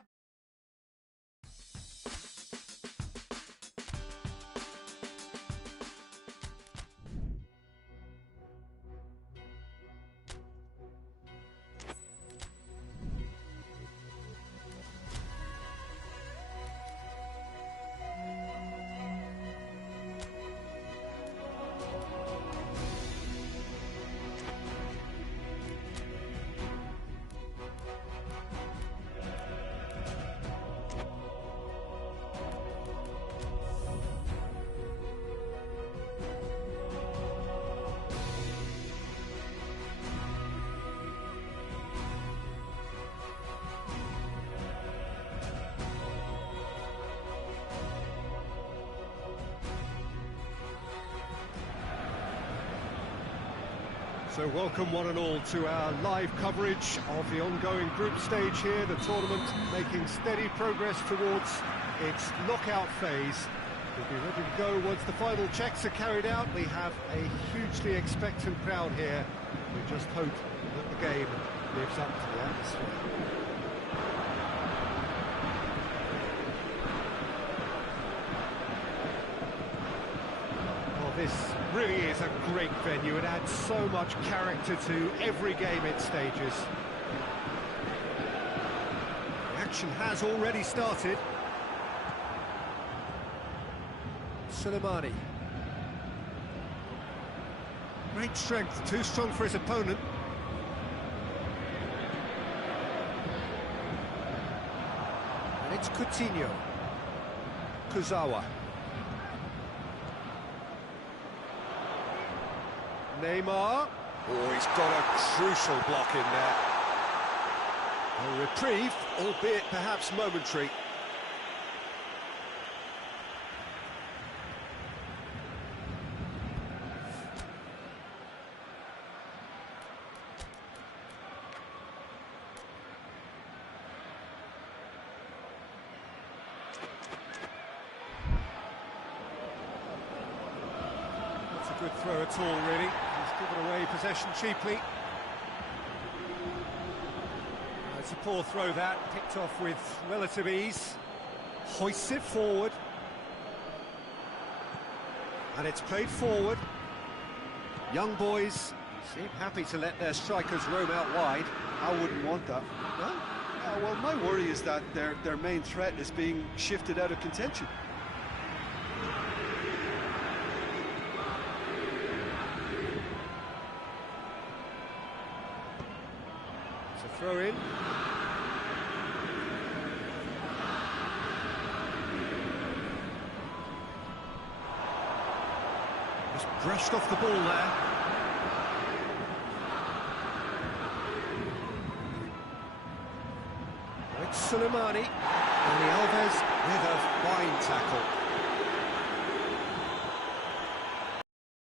So welcome one and all to our live coverage of the ongoing group stage here, the tournament making steady progress towards its knockout phase. We'll be ready to go once the final checks are carried out. We have a hugely expectant crowd here. We just hope that the game lives up to the atmosphere. This really is a great venue. It adds so much character to every game it stages. The action has already started. Soleimani. Great strength, too strong for his opponent. And it's Coutinho. Kurzawa. Neymar. Oh, he's got a crucial block in there. A reprieve, albeit perhaps momentary. That's a good throw at all, really. He's given away possession cheaply. It's a poor throw that, picked off with relative ease. Hoists it forward. And it's played forward. Young boys seem happy to let their strikers roam out wide. I wouldn't want that. No? Well, my worry is that their main threat is being shifted out of contention. It's a throw in. Just brushed off the ball there. It's Soleimani. And Alves with a fine tackle.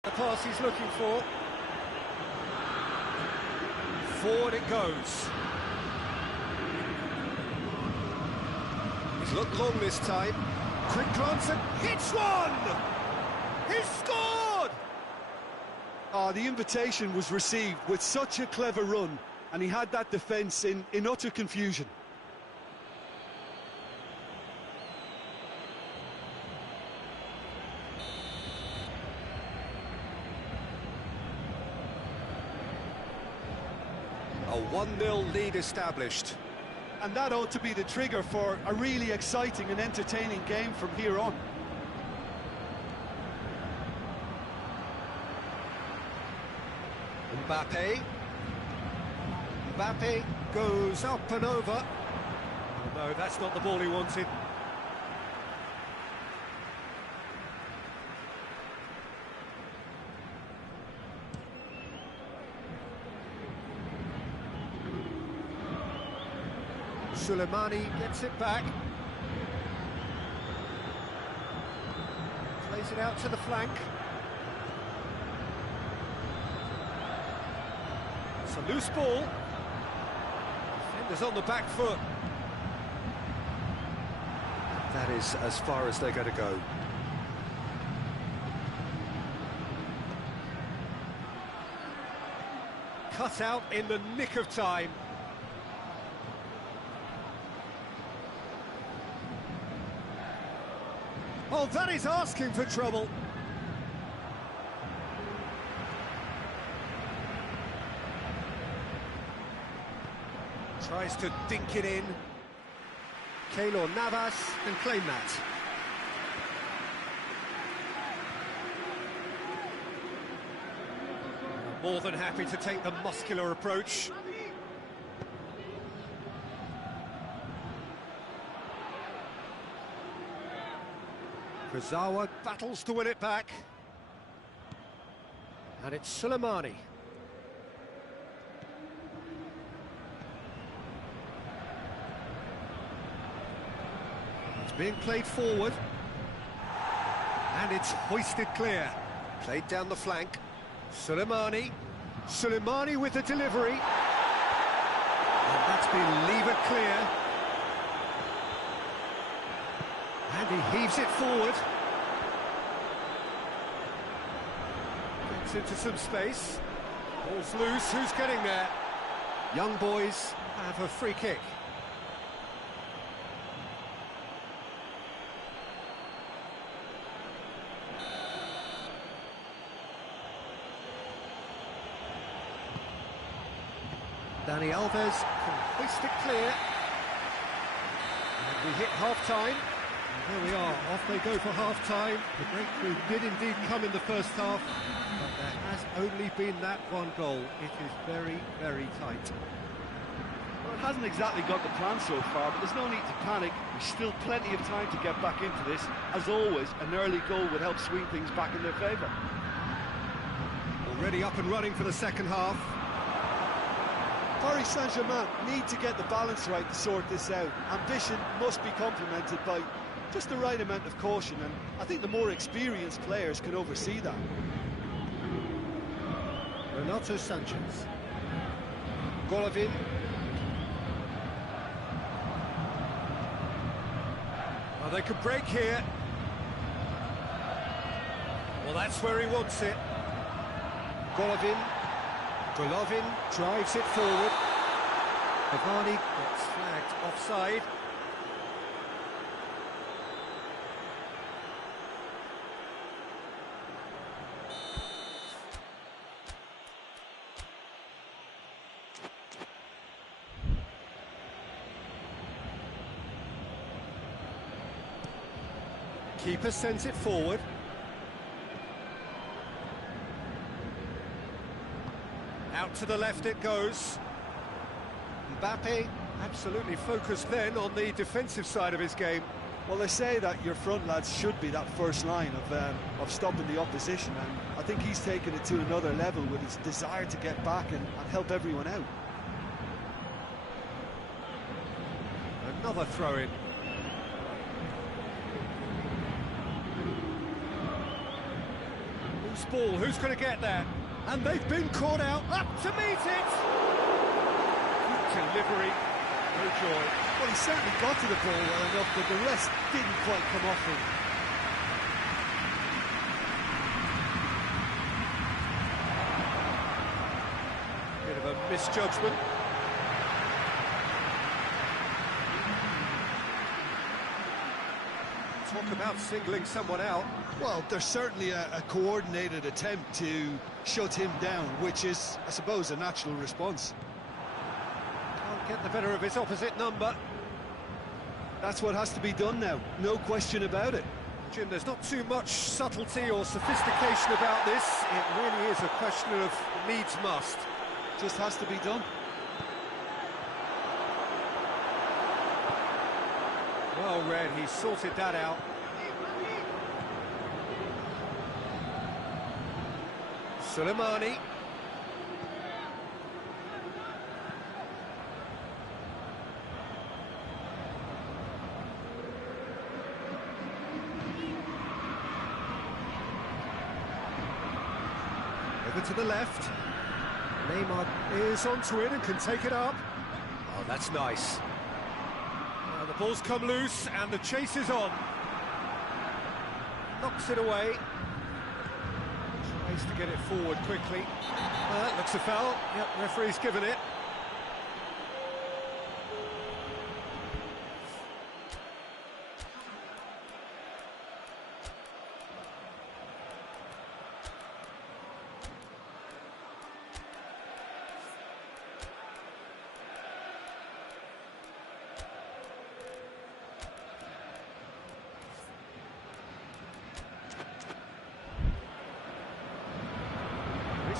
The pass he's looking for. Forward it goes. He's looked long this time. Quick glance and hits one! He's scored! The invitation was received with such a clever run, and he had that defence in utter confusion. A 1-0 lead established. And that ought to be the trigger for a really exciting and entertaining game from here on. Mbappe. Mbappe goes up and over. Oh, no, that's not the ball he wanted. Soleimani gets it back. Plays it out to the flank. It's a loose ball. Defenders on the back foot. That is as far as they're going to go. Cut out in the nick of time. Oh, that is asking for trouble. Tries to dink it in. Keylor Navas can claim that. More than happy to take the muscular approach. Kurzawa battles to win it back. And it's Soleimani. It's being played forward. And it's hoisted clear. Played down the flank. Soleimani. Soleimani with the delivery. And that's been levered clear. And he heaves it forward. Gets into some space. Ball's loose, who's getting there? Young boys have a free kick. Dani Alves can hoist it clear. And we hit half-time. And there we are, off they go for half-time. The breakthrough did indeed come in the first half, but there has only been that one goal. It is very, very tight. Well, it hasn't exactly got the plan so far, but there's no need to panic. There's still plenty of time to get back into this. As always, an early goal would help swing things back in their favour. Already up and running for the second half. Paris Saint-Germain need to get the balance right to sort this out. Ambition must be complemented by just the right amount of caution, and I think the more experienced players can oversee that. Renato Sanchez. Golovin. Well, they could break here. Well, that's where he wants it. Golovin drives it forward. Cavani gets flagged offside. Keeper sends it forward. Out to the left it goes. Mbappe absolutely focused then on the defensive side of his game. Well, they say that your front lads should be that first line of stopping the opposition, and I think he's taken it to another level with his desire to get back and help everyone out. Another throw-in. Loose ball, who's going to get there? And they've been caught out, up to meet it! Good delivery, no joy. Well, he certainly got to the ball well enough, but the rest didn't quite come off him. Bit of a misjudgment. Talk about singling someone out. Well, there's certainly a coordinated attempt to shut him down, which is, I suppose, a natural response. Can't get the better of his opposite number. That's what has to be done now, no question about it. Jim, there's not too much subtlety or sophistication about this. It really is a question of needs must. Just has to be done. Well read, he sorted that out. Soleimani. Over to the left. Neymar is onto it and can take it up. Oh, that's nice. Now the ball's come loose and the chase is on. Knocks it away. Tries to get it forward quickly. That looks a foul. Yep, referee's given it.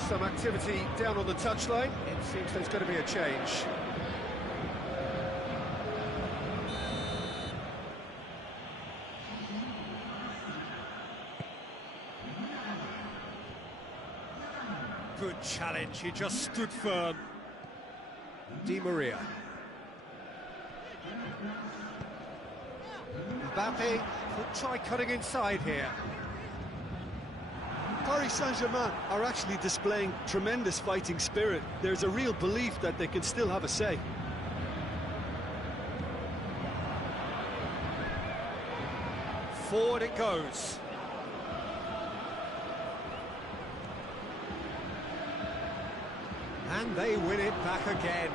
Some activity down on the touchline. It seems there's going to be a change. Good challenge, he just stood firm. Di Maria. Mbappe could try cutting inside here. Paris Saint-Germain are actually displaying tremendous fighting spirit. There's a real belief that they can still have a say. Forward it goes. And they win it back again.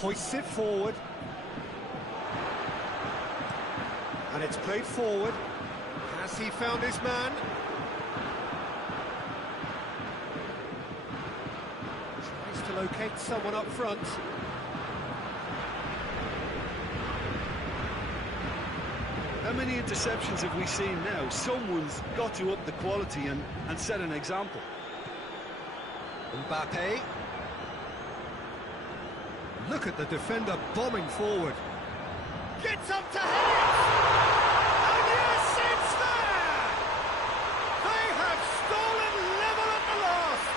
Hoists it forward. And it's played forward. Has he found his man? Tries to locate someone up front. How many interceptions have we seen now? Someone's got to up the quality and set an example. Mbappe. Look at the defender bombing forward. Gets up to head it! And yes, it's there! They have stolen level at the last!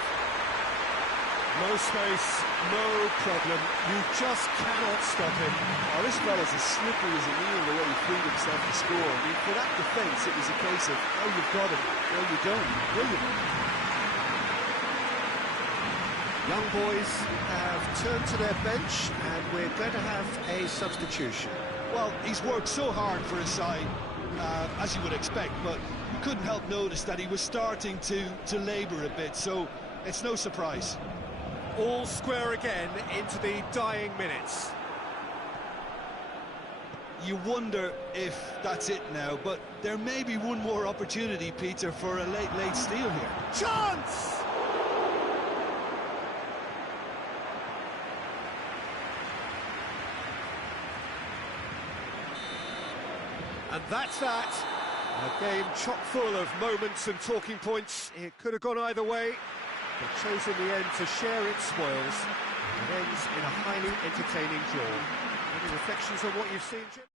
No space, no problem. You just cannot stop him. Oh, this fella's as slippery as an eel the way he freed himself to score. I mean, for that defence, it was a case of, oh, you've got him, well, you don't. Brilliant. Young boys have turned to their bench, and we're going to have a substitution. Well, he's worked so hard for his side, as you would expect, but you couldn't help notice that he was starting to labour a bit, so it's no surprise. All square again into the dying minutes. You wonder if that's it now, but there may be one more opportunity, Peter, for a late steal here. Chance! And that's that. A game chock full of moments and talking points. It could have gone either way, but chose in the end to share its spoils. It ends in a highly entertaining draw. Any reflections on what you've seen, Jim?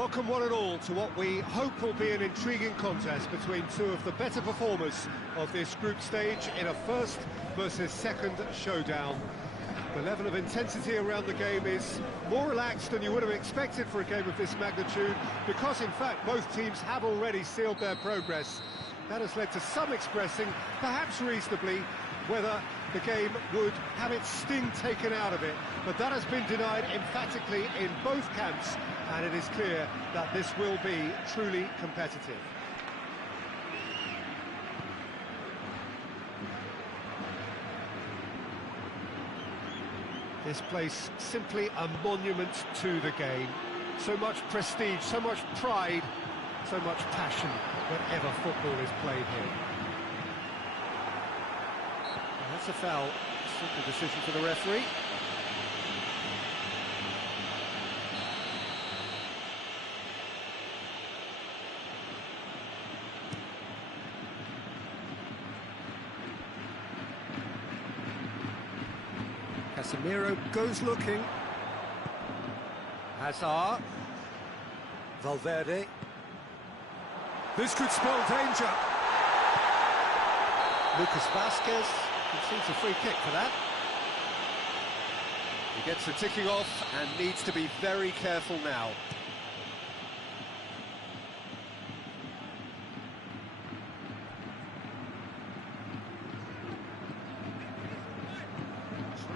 Welcome one and all to what we hope will be an intriguing contest between two of the better performers of this group stage in a first versus second showdown. The level of intensity around the game is more relaxed than you would have expected for a game of this magnitude, because in fact both teams have already sealed their progress. That has led to some expressing, perhaps reasonably, whether the game would have its sting taken out of it, but that has been denied emphatically in both camps, and it is clear that this will be truly competitive. This place simply a monument to the game. So much prestige, so much pride, so much passion whenever football is played here. That's a foul. Simple decision for the referee. Casemiro goes looking. Hazard. Valverde. This could spell danger. Lucas Vasquez concedes a free kick for that. He gets the ticking off and needs to be very careful now.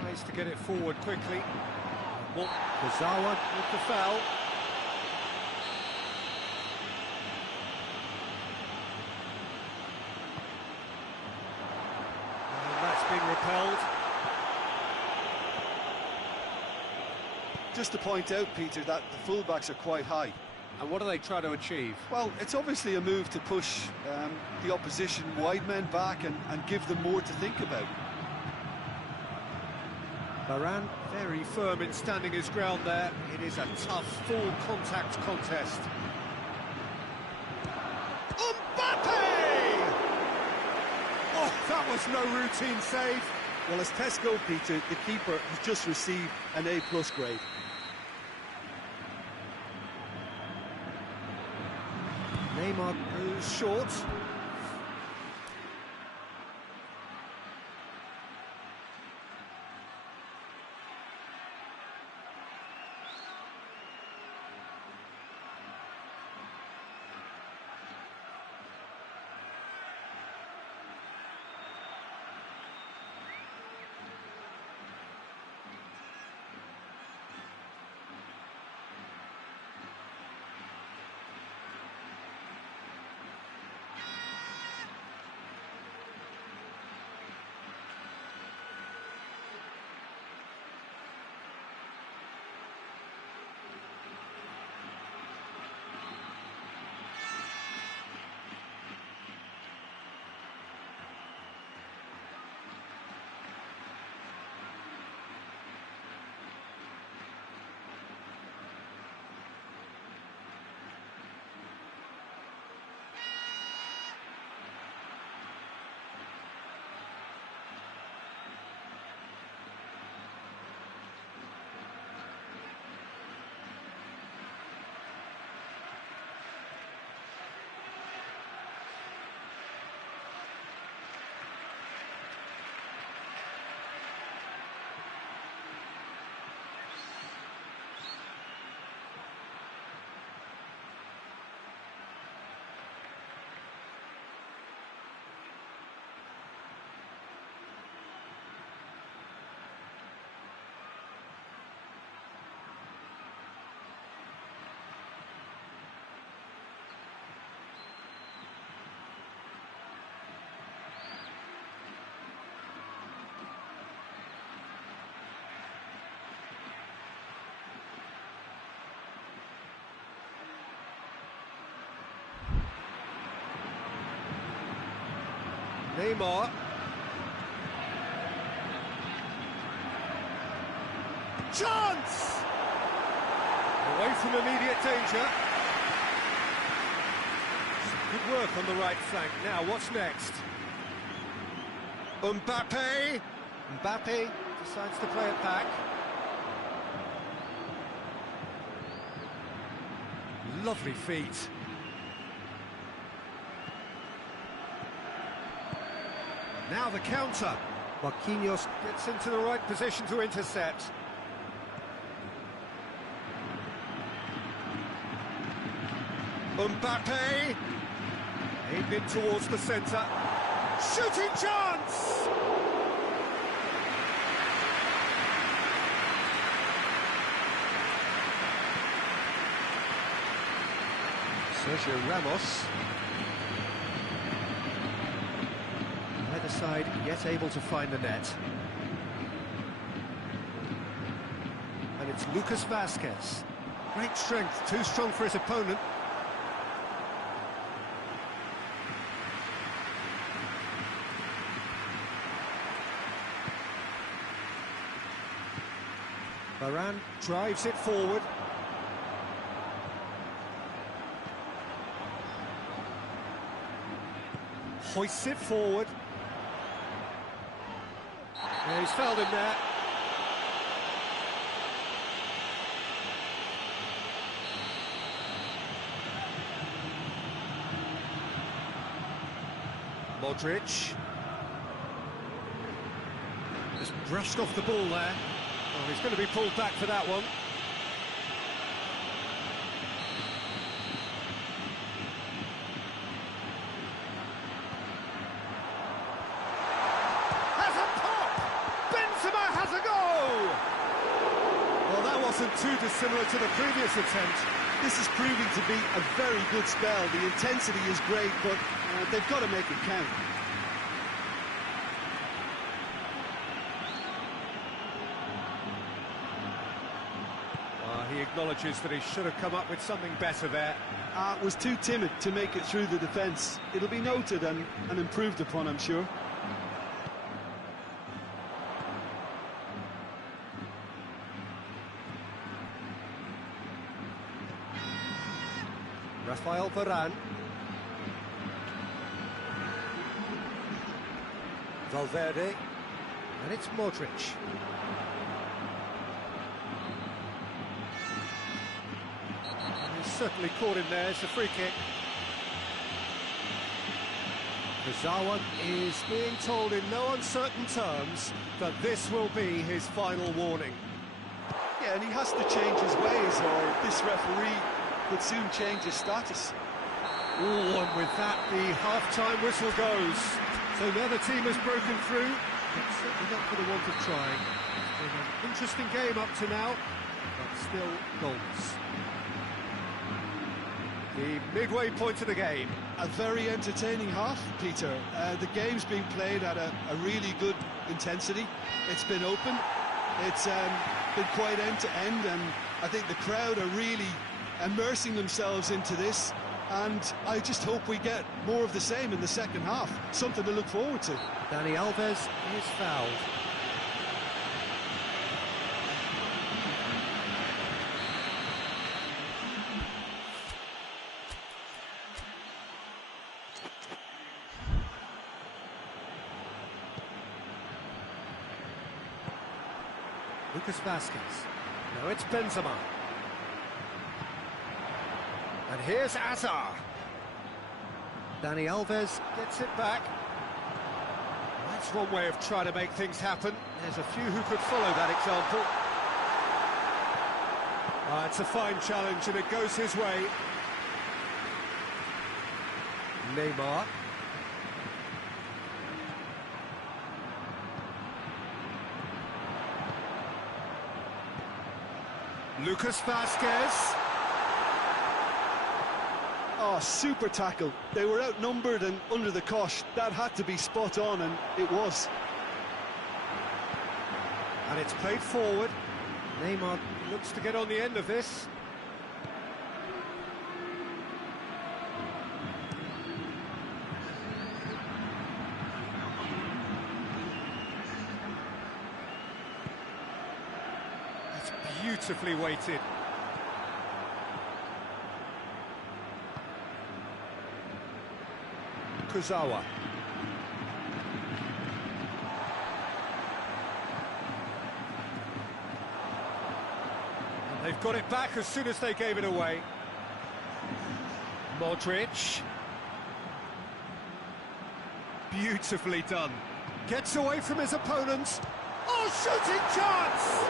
Tries to get it forward quickly. Kozawa with the foul. Being repelled. Just to point out, Peter, that the fullbacks are quite high. And what do they try to achieve? Well, it's obviously a move to push the opposition wide men back and give them more to think about. Varane very firm in standing his ground there. It is a tough full contact contest. Oh, that was no routine save. Well, as tests go, Peter, the keeper has just received an A+ grade. Neymar goes short. Neymar. Chance! Away from immediate danger. Some good work on the right flank. Now, what's next? Mbappe. Mbappe decides to play it back. Lovely feet. Now the counter. Marquinhos gets into the right position to intercept. Mbappe. Aimed in towards the centre. Shooting chance! Sergio Ramos. Either side yet able to find the net. And it's Lucas Vazquez. Great strength, too strong for his opponent. Varane drives it forward. Hoists it forward. Yeah, he's fouled him there. Modric. Just brushed off the ball there. Oh, he's going to be pulled back for that one. Has a pop! Benzema has a goal! Well, that wasn't too dissimilar to the previous attempt. This is proving to be a very good spell. The intensity is great, but they've got to make it count. He acknowledges that he should have come up with something better there. Was too timid to make it through the defence. It'll be noted and improved upon, I'm sure. Rafael Varane. Valverde. And it's Modric. He's certainly caught him there. It's a free kick. Kurzawa is being told in no uncertain terms that this will be his final warning. Yeah, and he has to change his ways, or this referee could soon change his status. Oh, and with that, the half-time whistle goes. So now the team has broken through. It's certainly not for the want of trying. It's been an interesting game up to now, but still goals. The midway point of the game. A very entertaining half, Peter. The game's been played at a really good intensity. It's been open. It's been quite end-to-end, and I think the crowd are really immersing themselves into this. And I just hope we get more of the same in the second half. Something to look forward to. Dani Alves is fouled. Lucas Vazquez. Now it's Benzema. And here's Azar. Dani Alves gets it back. That's one way of trying to make things happen. There's a few who could follow that example. It's a fine challenge and it goes his way. Neymar. Lucas Vazquez. Oh, super tackle. They were outnumbered and under the cosh. That had to be spot on, and it was. And it's played forward. Neymar looks to get on the end of this. That's beautifully weighted. Kurzawa. And they've got it back as soon as they gave it away. Modric. Beautifully done. Gets away from his opponents. Oh, shooting chance!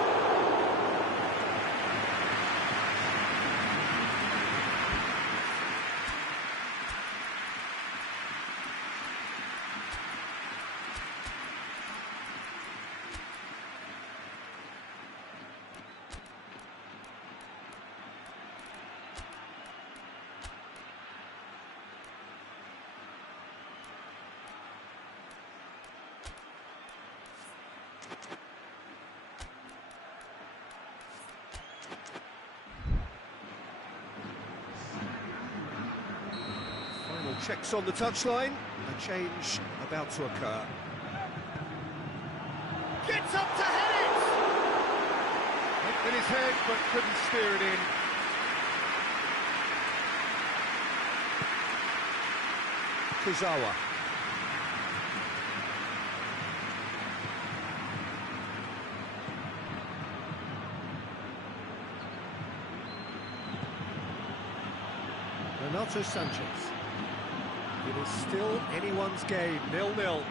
Checks on the touchline, a change about to occur. Gets up to head it! In his head, but couldn't steer it in. Kuzawa. Renato Sanchez. It is still anyone's game, 0-0.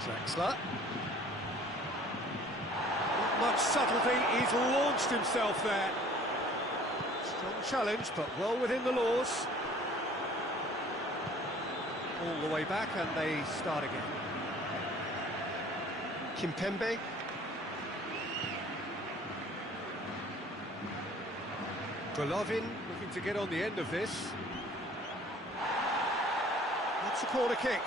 Draxler. Not much subtlety, he's launched himself there. Strong challenge, but well within the laws. All the way back, and they start again. Kimpembe. Golovin looking to get on the end of this. That's a corner kick.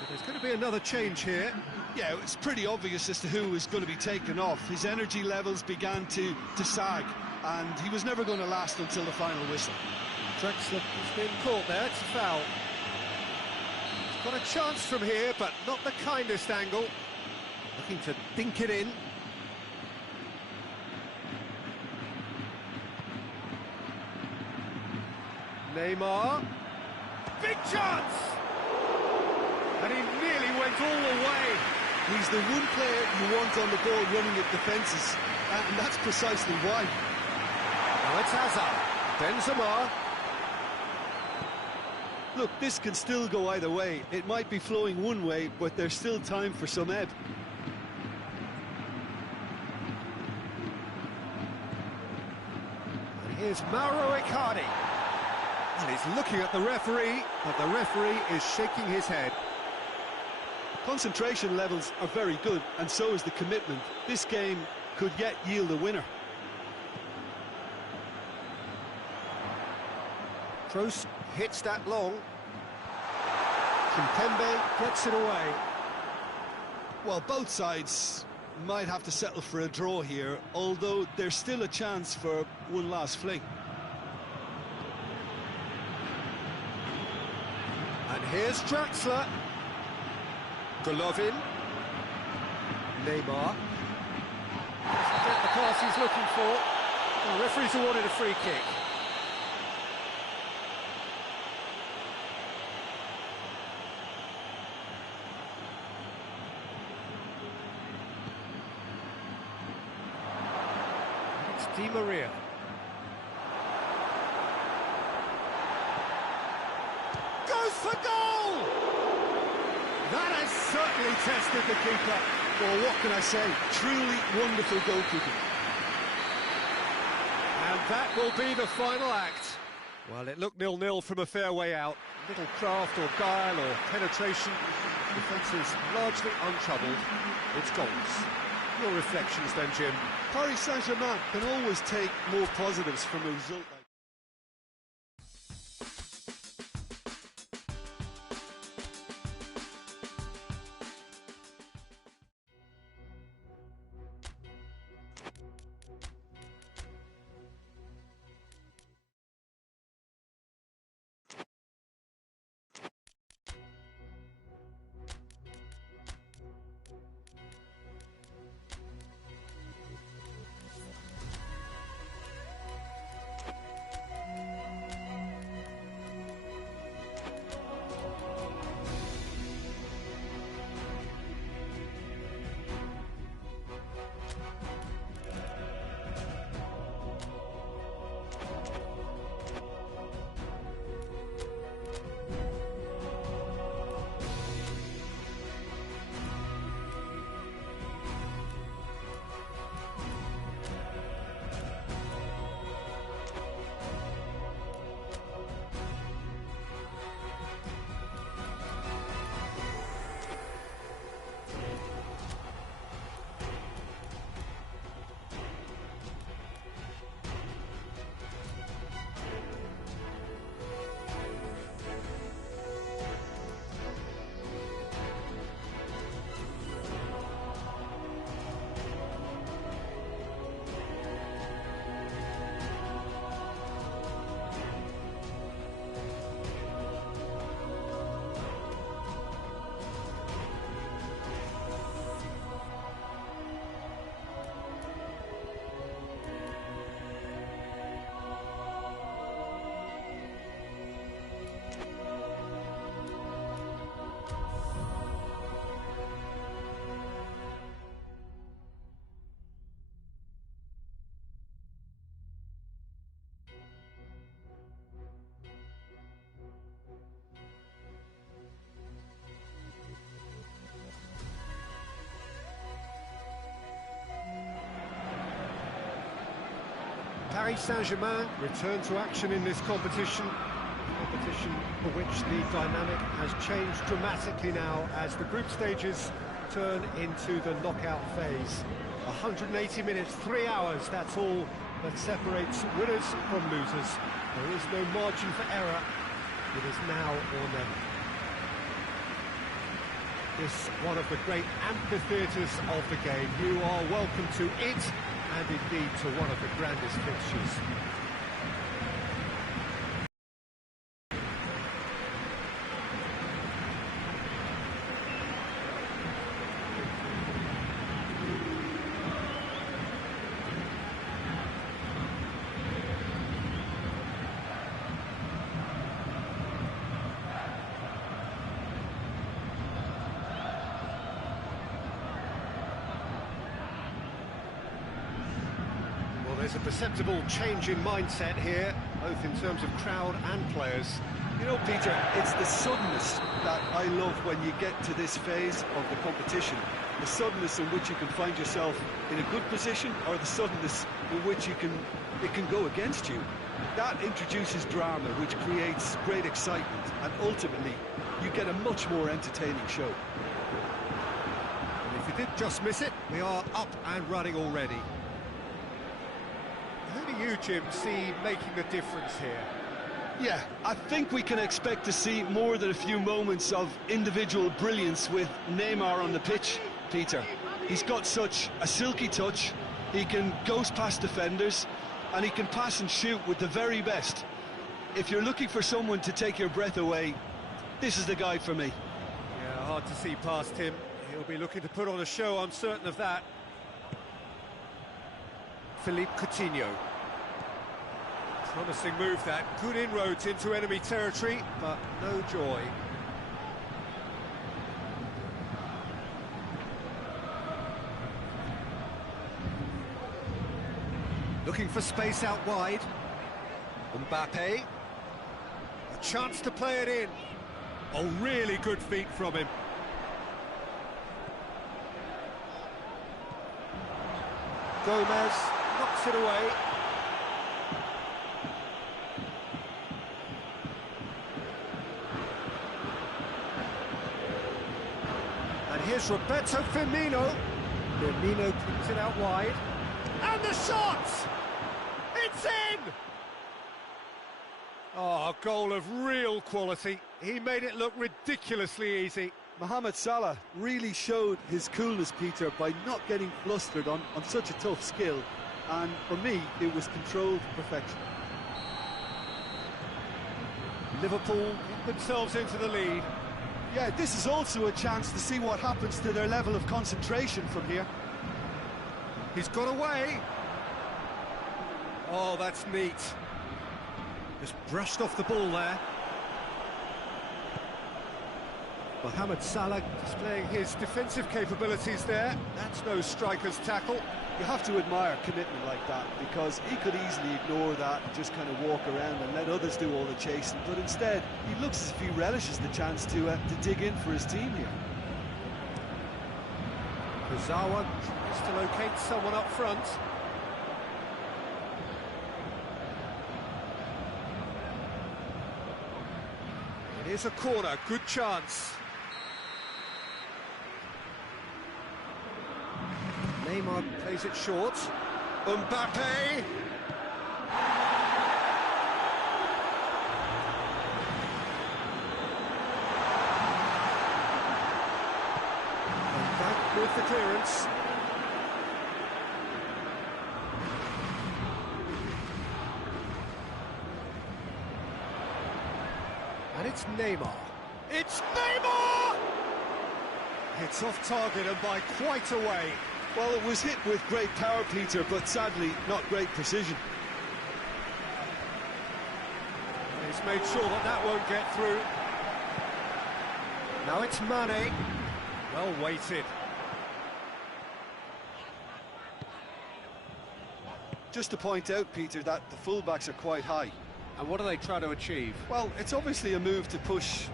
But there's going to be another change here. Yeah, it was pretty obvious as to who was going to be taken off. His energy levels began to sag, and he was never going to last until the final whistle. Draxler has been caught there, it's a foul. He's got a chance from here, but not the kindest angle. Looking to dink it in. Neymar. Big chance! And he nearly went all the way. He's the one player you want on the ball running at defences, and that's precisely why. Now it's Hazard. Benzema. Look, this can still go either way. It might be flowing one way, but there's still time for some ebb. And here's Mauro Icardi. And he's looking at the referee, but the referee is shaking his head. Concentration levels are very good, and so is the commitment. This game could yet yield a winner. Kroos hits that long. Kimpembe gets it away. Well, both sides might have to settle for a draw here, although there's still a chance for one last fling. And here's Draxler. Golovin. Neymar. Doesn't get the pass he's looking for. The referee's awarded a free kick. It's Di Maria. Goes for goal! That has certainly tested the keeper. Well, what can I say? Truly wonderful goalkeeping. And that will be the final act. Well, it looked 0-0 from a fair way out. Little craft or guile or penetration. Defence is largely untroubled. It's goals. Your reflections then, Jim? Paris Saint-Germain can always take more positives from a result like Paris Saint-Germain return to action in this competition for which the dynamic has changed dramatically now as the group stages turn into the knockout phase. 180 minutes, 3 hours, that's all that separates winners from losers. There is no margin for error. It is now or never. This one of the great amphitheatres of the game. You are welcome to it, and indeed to one of the grandest fixtures. There's a perceptible change in mindset here, both in terms of crowd and players. You know, Peter, it's the suddenness that I love when you get to this phase of the competition. The suddenness in which you can find yourself in a good position, or the suddenness in which it can go against you. That introduces drama, which creates great excitement, and ultimately you get a much more entertaining show. And if you did just miss it, we are up and running already. Who do you, Jim, see making the difference here? Yeah, I think we can expect to see more than a few moments of individual brilliance with Neymar on the pitch, Peter. He's got such a silky touch, he can ghost past defenders, and he can pass and shoot with the very best. If you're looking for someone to take your breath away, this is the guy for me. Yeah, hard to see past him. He'll be looking to put on a show, I'm certain of that. Philippe Coutinho. Promising move that, good inroads into enemy territory, but no joy. Looking for space out wide. Mbappe. A chance to play it in. Oh, really good feet from him. Gomez knocks it away. And here's Roberto Firmino. Firmino keeps it out wide. And the shot! It's in! Oh, a goal of real quality. He made it look ridiculously easy. Mohamed Salah really showed his coolness, Peter, by not getting flustered on such a tough skill. And for me, it was controlled perfection. Liverpool get themselves into the lead. Yeah, this is also a chance to see what happens to their level of concentration from here. He's got away. Oh, that's neat. Just brushed off the ball there. Mohamed Salah displaying his defensive capabilities there. That's no striker's tackle. You have to admire commitment like that, because he could easily ignore that and just kind of walk around and let others do all the chasing, but instead he looks as if he relishes the chance to dig in for his team here. Kurzawa tries to locate someone up front. It is a corner, good chance. Neymar plays it short. Mbappe! And back with the clearance. And it's Neymar. It's Neymar! It's off target and by quite a way. Well, it was hit with great power, Peter, but sadly not great precision. He's made sure that that won't get through. Now it's Mane. Well weighted. Just to point out, Peter, that the fullbacks are quite high. And what are they trying to achieve? Well, it's obviously a move to push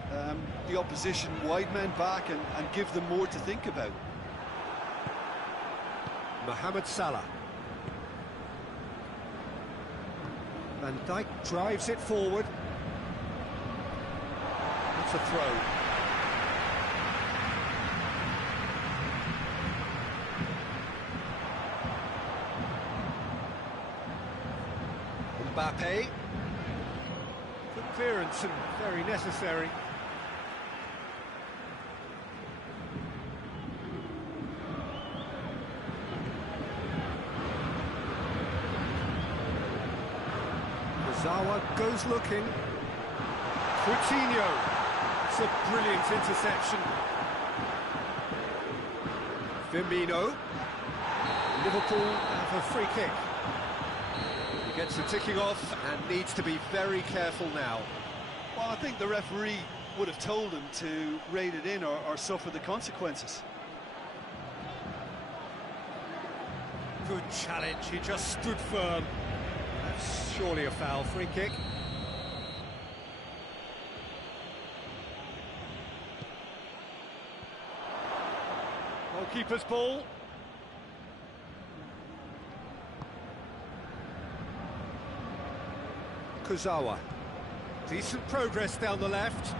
the opposition wide men back and give them more to think about. Mohamed Salah. Van Dijk drives it forward. That's a throw. Mbappe. Good clearance and very necessary. Zawa goes looking. Coutinho. It's a brilliant interception. Firmino. Liverpool have a free kick. He gets the ticking off and needs to be very careful now. Well, I think the referee would have told him to rate it in or suffer the consequences. Good challenge, he just stood firm. That's surely a foul. Free kick. Goalkeeper's ball. Kurzawa. Decent progress down the left.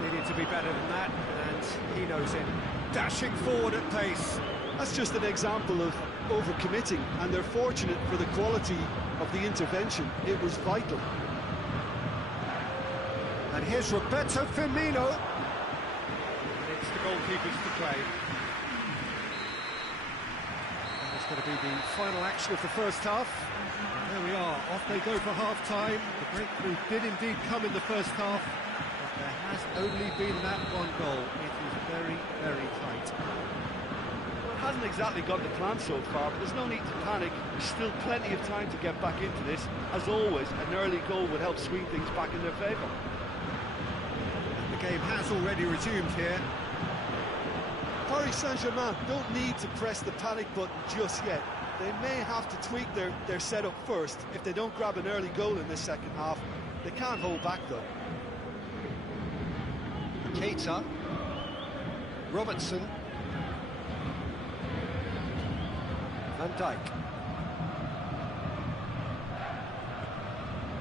Needed to be better than that, and he knows it. Dashing forward at pace. That's just an example of overcommitting, and they're fortunate for the quality of the intervention. It was vital. And here's Roberto Firmino. And it's the goalkeepers to play. And it's going to be the final action of the first half. And there we are, off they go for half-time. The breakthrough did indeed come in the first half. There has only been that one goal. It is very, very tight. Well, it hasn't exactly got the plan so far, but there's no need to panic. There's still plenty of time to get back into this. As always, an early goal would help swing things back in their favour. And the game has already resumed here. Paris Saint-Germain don't need to press the panic button just yet. They may have to tweak their setup first. If they don't grab an early goal in this second half, they can't hold back though. Keita, Robertson, Van Dijk.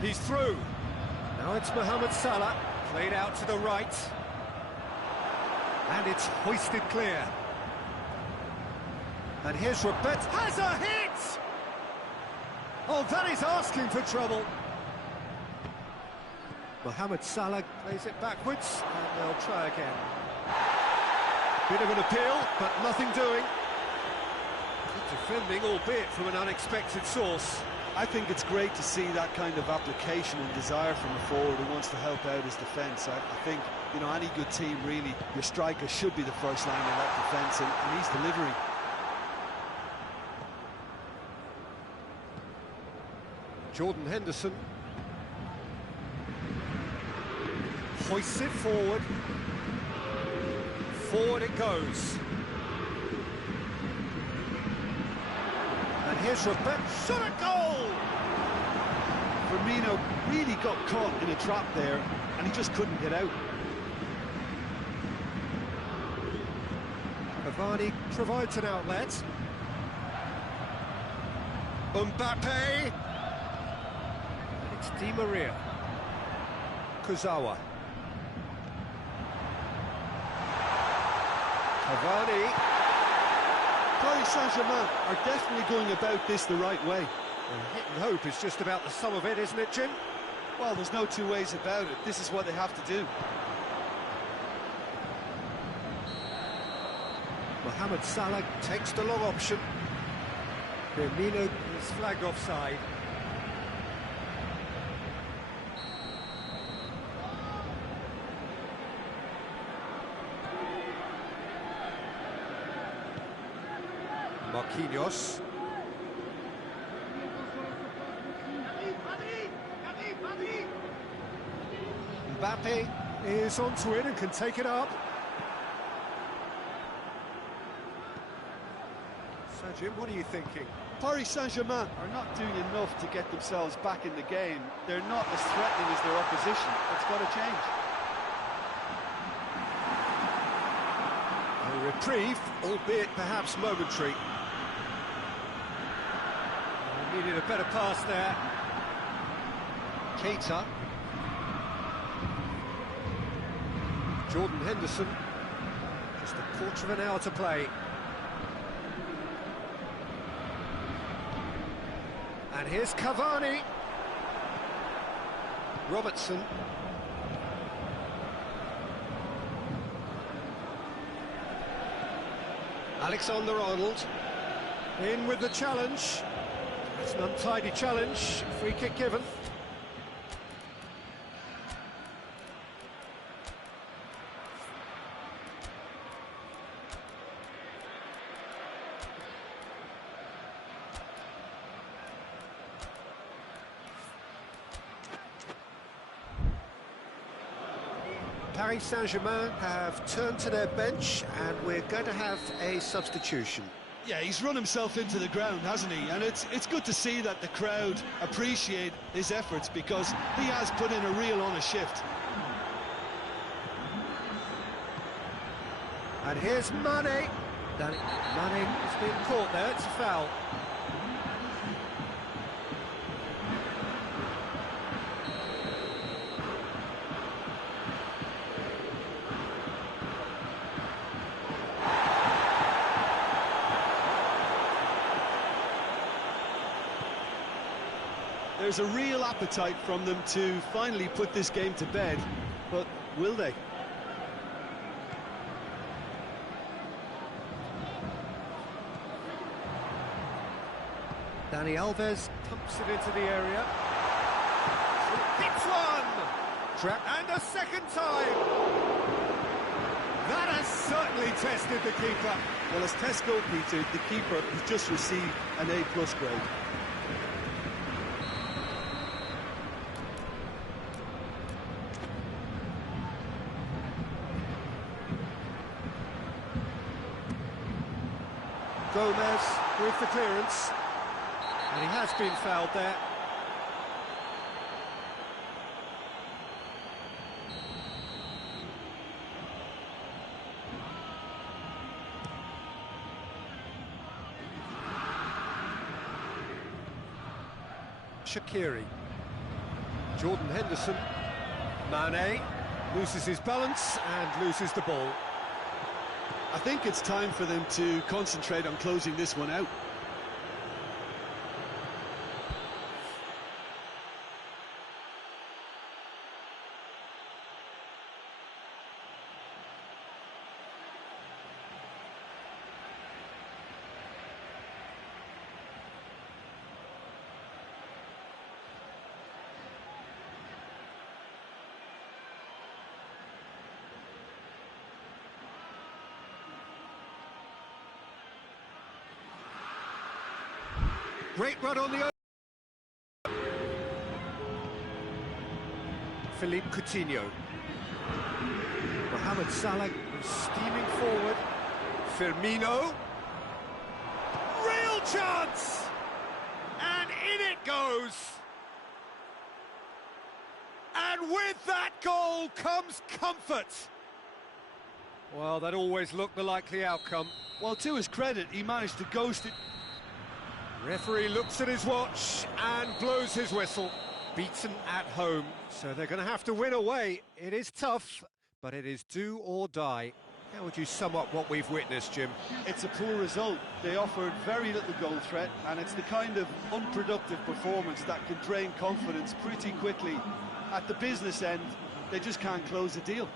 He's through. Now it's Mohamed Salah, played out to the right. And it's hoisted clear. And here's Robert. Has a hit! Oh, that is asking for trouble. Mohamed Salah plays it backwards, and they'll try again. Bit of an appeal, but nothing doing. Good defending, albeit from an unexpected source. I think it's great to see that kind of application and desire from a forward who wants to help out his defence. I think, you know, any good team, really, your striker should be the first line of that defence, and he's delivering. Jordan Henderson. Hoists it forward. Forward it goes. And here's Robert. Shot a goal! Firmino really got caught in a trap there, and he just couldn't get out. Cavani provides an outlet. Mbappe. And it's Di Maria. Kurzawa. Cavani. Paris Saint-Germain are definitely going about this the right way. Well, hit and hope is just about the sum of it, isn't it, Jim? Well, there's no two ways about it. This is what they have to do. Mohamed Salah takes the long option. Firmino is flagged offside. Marquinhos. Mbappe is onto it and can take it up. So, Jim, what are you thinking? Paris Saint-Germain are not doing enough to get themselves back in the game. They're not as threatening as their opposition. It's got to change. reprieve, albeit perhaps momentary. Needed a better pass there. Keita. Jordan Henderson. Just a quarter of an hour to play. And here's Cavani. Robertson. Alexander-Arnold. In with the challenge. It's an untidy challenge. Free kick given. Paris Saint-Germain have turned to their bench, and we're going to have a substitution. Yeah, he's run himself into the ground, hasn't he? And it's good to see that the crowd appreciate his efforts, because he has put in a real honest shift. And here's Mane. Mane has been caught there, it's a foul. There's a real appetite from them to finally put this game to bed, but will they? Dani Alves pumps it into the area. Hits one! Trap, and a second time! That has certainly tested the keeper. Well, as test goalkeeper, the keeper has just received an A+ grade. Gomez with the clearance, and he has been fouled there. Shaqiri, Jordan Henderson, Mane loses his balance and loses the ball. I think it's time for them to concentrate on closing this one out. Great run on the... Philippe Coutinho. Mohamed Salah steaming forward. Firmino. Real chance! And in it goes! And with that goal comes comfort. Well, that always looked the likely outcome. Well, to his credit, he managed to ghost it. Referee looks at his watch and blows his whistle. Beaten at home, so they're going to have to win away. It is tough, but it is do or die. How would you sum up what we've witnessed, Jim? It's a poor result. They offered very little goal threat, and it's the kind of unproductive performance that can drain confidence pretty quickly. At the business end, they just can't close the deal.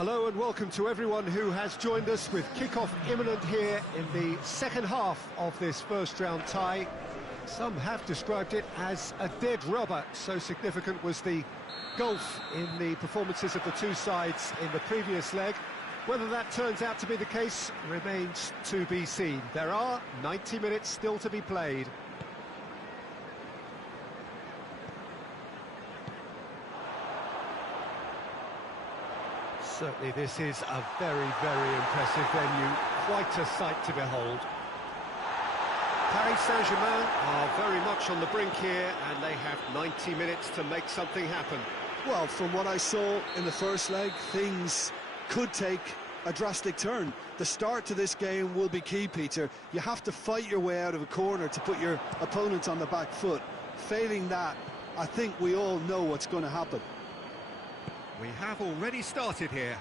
Hello and welcome to everyone who has joined us with kick-off imminent here in the second half of this first-round tie. Some have described it as a dead rubber, so significant was the gulf in the performances of the two sides in the previous leg. Whether that turns out to be the case remains to be seen. There are 90 minutes still to be played. Certainly this is a very, very impressive venue, quite a sight to behold. Paris Saint-Germain are very much on the brink here, and they have 90 minutes to make something happen. Well, from what I saw in the first leg, things could take a drastic turn. The start to this game will be key, Peter. You have to fight your way out of a corner to put your opponent on the back foot. Failing that, I think we all know what's going to happen. We have already started here.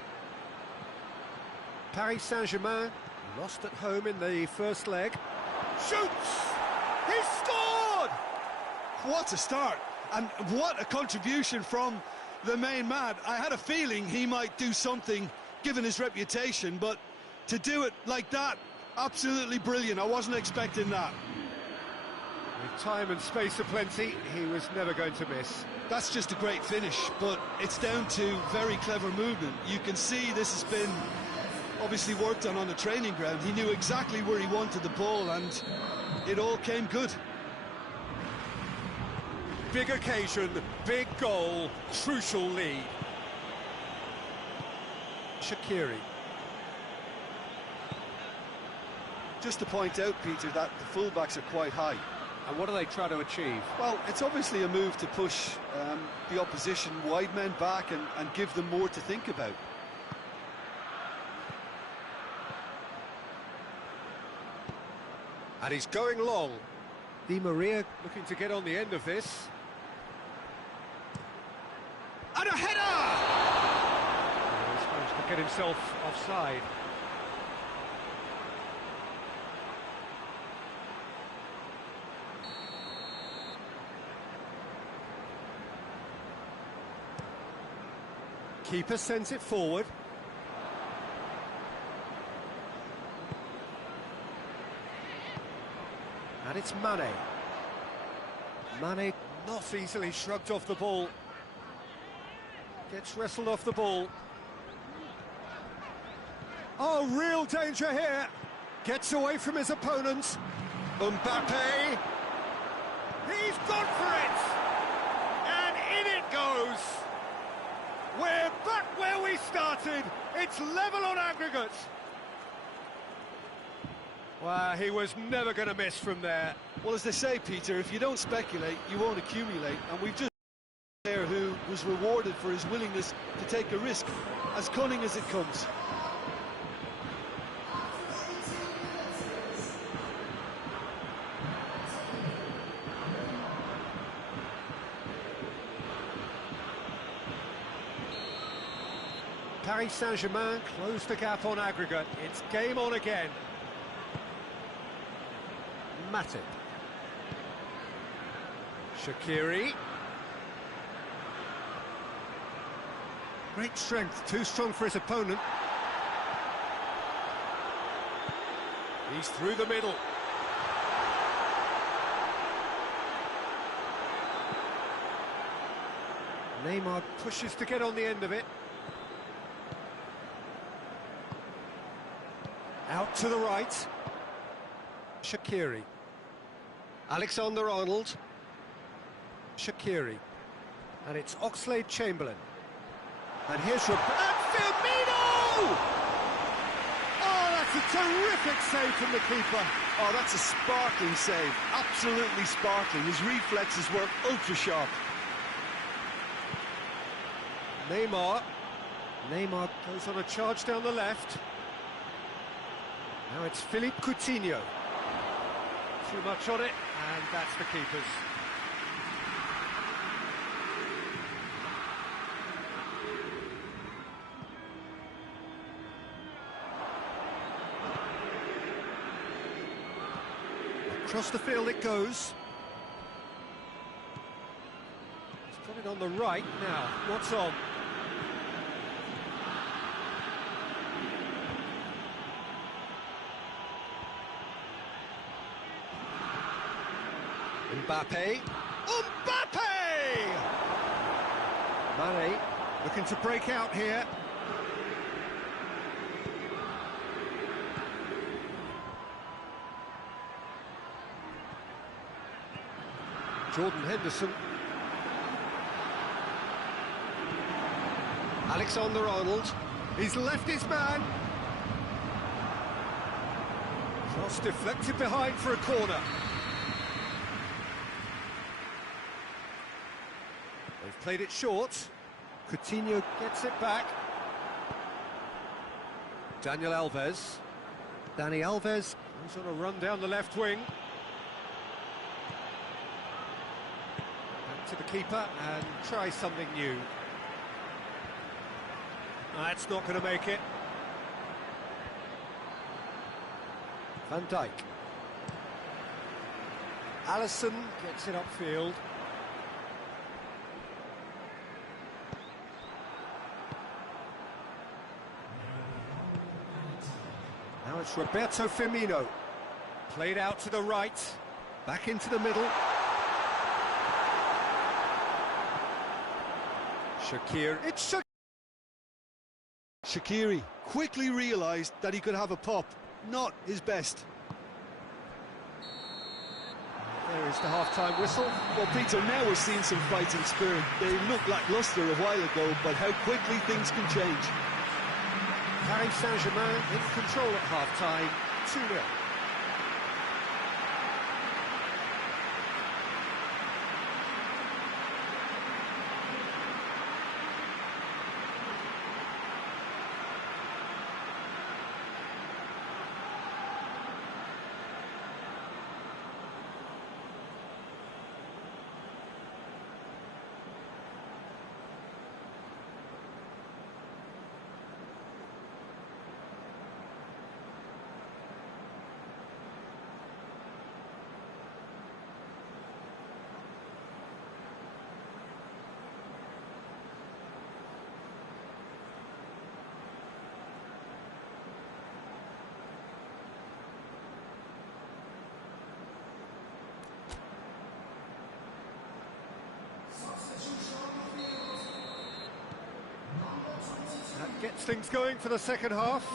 Paris Saint-Germain lost at home in the first leg. Shoots! He scored! What a start, and what a contribution from the main man. I had a feeling he might do something given his reputation, but to do it like that, absolutely brilliant. I wasn't expecting that. With time and space aplenty, he was never going to miss. That's just a great finish, but it's down to very clever movement. You can see this has been obviously worked on the training ground. He knew exactly where he wanted the ball, and it all came good. Big occasion, big goal, crucial lead. Shaqiri. Just to point out, Peter, that the fullbacks are quite high. And what do they try to achieve? Well, it's obviously a move to push the opposition wide men back and give them more to think about. And he's going long. Di Maria looking to get on the end of this. And a header! He's managed to get himself offside. Keeper sends it forward. And it's Mane. Mane not easily shrugged off the ball. Gets wrestled off the ball. Oh, real danger here. Gets away from his opponent. Mbappe. He's gone for it. And in it goes. We're back where we started. It's level on aggregate. Well, he was never going to miss from there. Well, as they say, Peter, if you don't speculate, you won't accumulate. And we've just a player who was rewarded for his willingness to take a risk, as cunning as it comes. Paris Saint-Germain closed the gap on aggregate. It's game on again. Matip. Shaqiri. Great strength, too strong for his opponent. He's through the middle. Neymar pushes to get on the end of it. Out to the right. Shaqiri. Alexander-Arnold. Shaqiri. And it's Oxlade-Chamberlain. And here's and Firmino! Oh, that's a terrific save from the keeper. Oh, that's a sparkling save. Absolutely sparkling. His reflexes were ultra-sharp. Neymar. Neymar goes on a charge down the left. Now it's Philippe Coutinho. Too much on it, and that's the keeper's. Across the field it goes. He's got it on the right now. What's on? Mbappe. Mbappe! Mane looking to break out here. Jordan Henderson. Alexander-Arnold. He's left his man. Cross deflected behind for a corner. They've played it short. Coutinho gets it back. Daniel Alves. Dani Alves. He's on a run down the left wing. Back to the keeper and try something new. That's not going to make it. Van Dijk. Alisson gets it upfield. Now it's Roberto Firmino. Played out to the right. Back into the middle. Shaqiri. It's Shaqiri quickly realised that he could have a pop. Not his best. There is the half-time whistle. Well, Peter, now we're seeing some fighting spirit. They looked lacklustre a while ago, but how quickly things can change. Paris Saint-Germain in control at half-time, 2-0. That gets things going for the second half.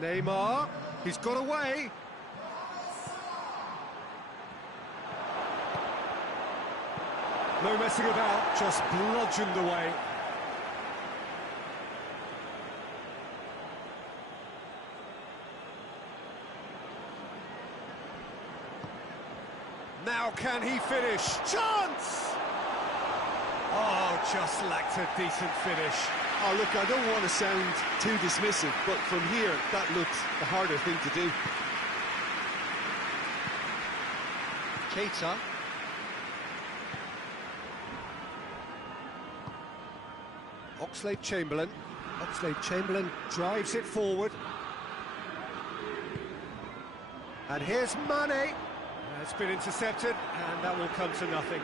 Neymar, he's got away. No messing about, just bludgeoned away. Now can he finish? Chance! Oh, just lacked a decent finish. Oh, look, I don't want to sound too dismissive, but from here, that looks the harder thing to do. Keita. Oxlade-Chamberlain. Oxlade-Chamberlain drives it forward. And here's Mane. It's been intercepted, and that will come to nothing.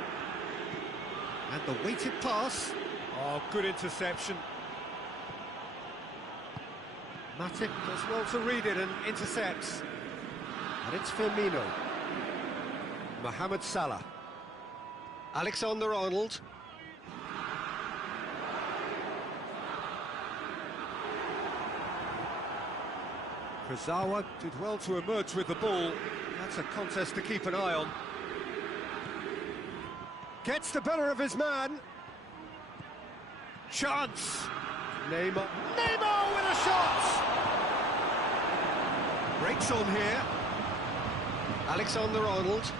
And the weighted pass. Oh, good interception. Matip does well to read it and intercepts. And it's Firmino. Mohamed Salah. Alexander-Arnold. Kurzawa did well to emerge with the ball. That's a contest to keep an eye on. Gets the better of his man. Chance. Neymar. Neymar with a shot! Breaks on here. Alexander-Arnold.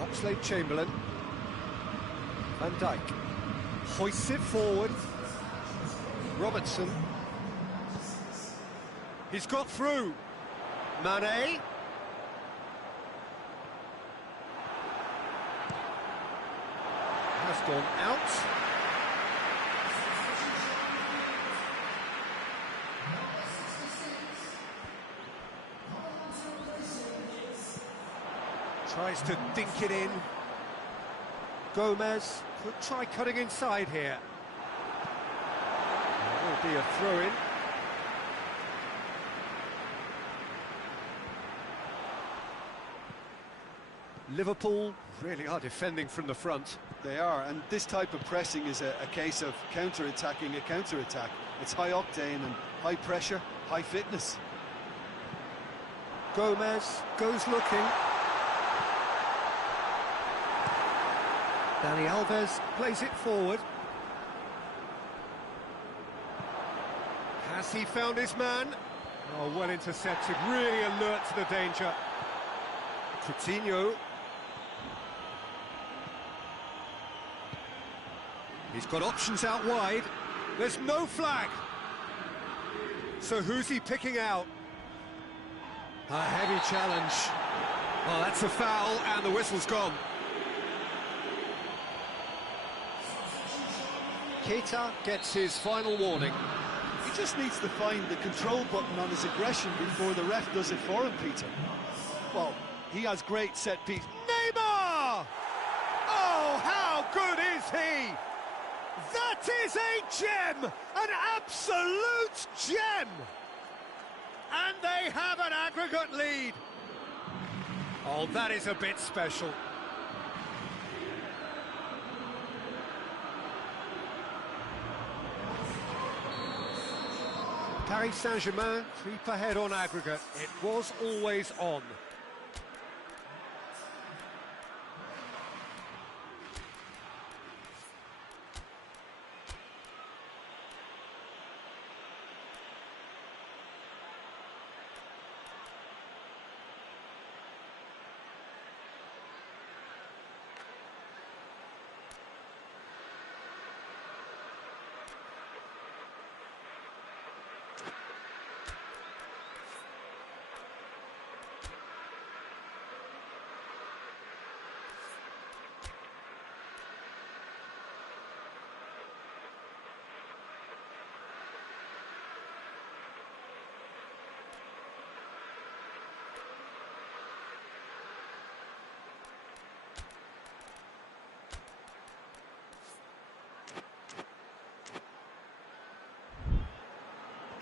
Oxlade-Chamberlain. Van Dijk. Hoists it forward. Robertson. He's got through. Mane. Has gone out. Tries to dink it in. Gomez could try cutting inside here. There will be a throw-in. Liverpool really are defending from the front. They are, and this type of pressing is a case of counter-attacking a counter-attack. It's high octane and high pressure, high fitness. Gomez goes looking. Dani Alves plays it forward. Has he found his man? Oh, well intercepted, really alert to the danger. Coutinho. He's got options out wide. There's no flag. So who's he picking out? A heavy challenge. Oh, that's a foul, and the whistle's gone. Keita gets his final warning. He just needs to find the control button on his aggression before the ref does it for him, Peter. Well, he has great set piece. Neymar! Oh, how good is he? That is a gem! An absolute gem! And they have an aggregate lead. Oh, that is a bit special. Paris Saint-Germain, 3 per head on aggregate. It was always on.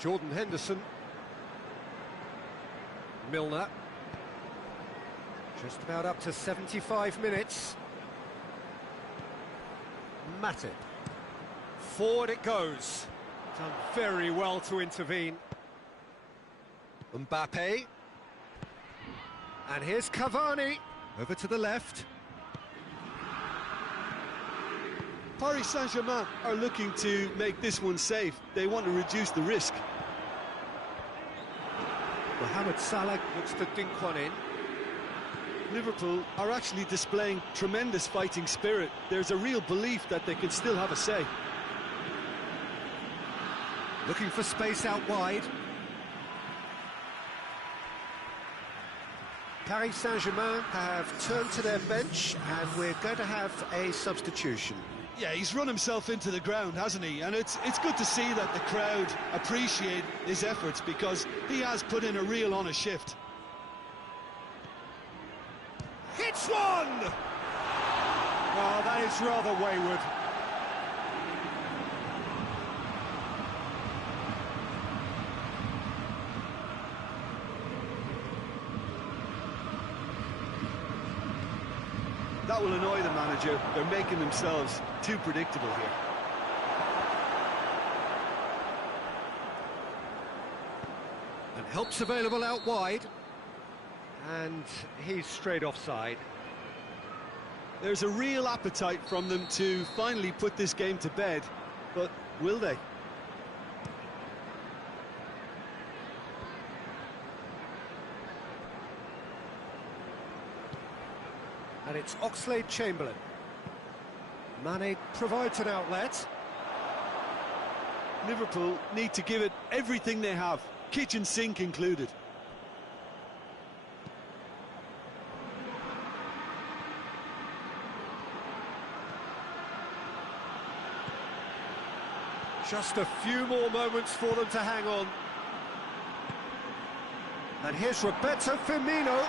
Jordan Henderson. Milner. Just about up to 75 minutes. Matip. Forward it goes. Done very well to intervene. Mbappe. And here's Cavani. Over to the left. Paris Saint-Germain are looking to make this one safe. They want to reduce the risk. Mohamed Salah looks to dink one in. Liverpool are actually displaying tremendous fighting spirit. There's a real belief that they can still have a say. Looking for space out wide. Paris Saint-Germain have turned to their bench, and we're going to have a substitution. Yeah, he's run himself into the ground, hasn't he? And it's good to see that the crowd appreciate his efforts, because he has put in a real honest shift. Hits one! Oh, that is rather wayward. That will annoy the manager. They're making themselves too predictable here. And help's available out wide. And he's straight offside. There's a real appetite from them to finally put this game to bed, but will they? And it's Oxlade-Chamberlain. Mane provides an outlet. Liverpool need to give it everything they have, kitchen sink included. Just a few more moments for them to hang on. And here's Roberto Firmino.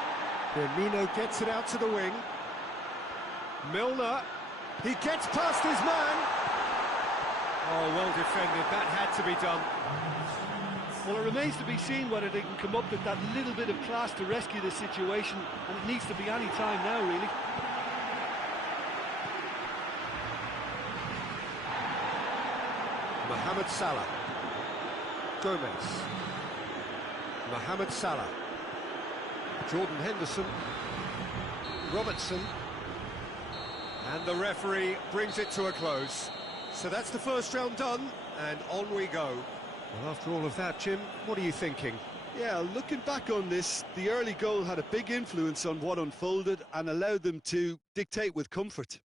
Firmino gets it out to the wing. Milner, he gets past his man. Oh, well defended, that had to be done. Well, it remains to be seen whether they can come up with that little bit of class to rescue the situation, and it needs to be any time now, really. Mohamed Salah. Gomez. Mohamed Salah. Jordan Henderson. Robertson. And the referee brings it to a close. So that's the first round done, and on we go. Well, after all of that, Jim, what are you thinking? Yeah, looking back on this, the early goal had a big influence on what unfolded and allowed them to dictate with comfort.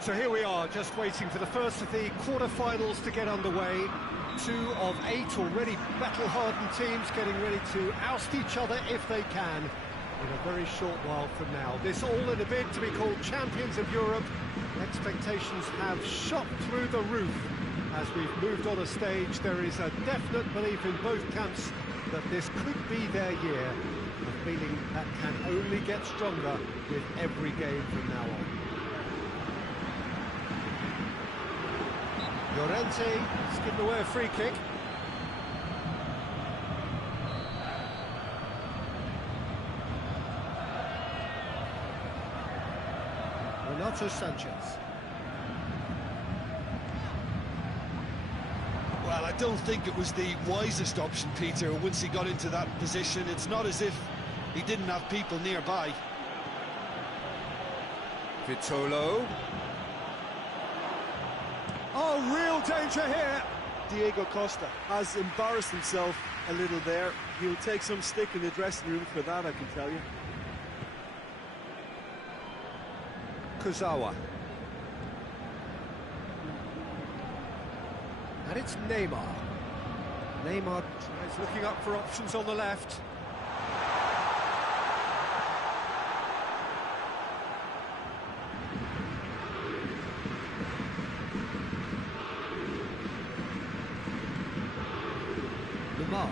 So here we are, just waiting for the first of the quarter-finals to get underway. 2 of 8 already battle-hardened teams getting ready to oust each other if they can in a very short while from now. This all in a bid to be called champions of Europe. Expectations have shot through the roof. As we've moved on a stage, there is a definite belief in both camps that this could be their year, a feeling that can only get stronger with every game from now on. Llorente has given away a free kick. Renato Sanchez. Well, I don't think it was the wisest option, Peter, once he got into that position. It's not as if he didn't have people nearby. Vitolo. Oh, real danger here! Diego Costa has embarrassed himself a little there. He'll take some stick in the dressing room for that, I can tell you. Kurzawa. And it's Neymar. Neymar tries looking up for options on the left. Lamar.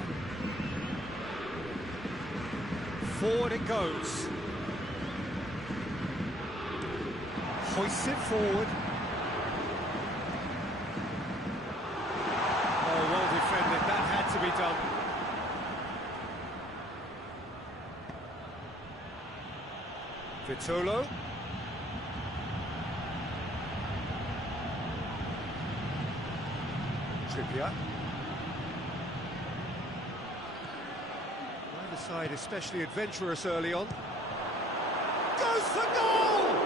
Forward it goes. Hoists it forward. Oh, well defended. That had to be done. Vitolo. Trippier. Neither side especially adventurous early on. Goes for goal!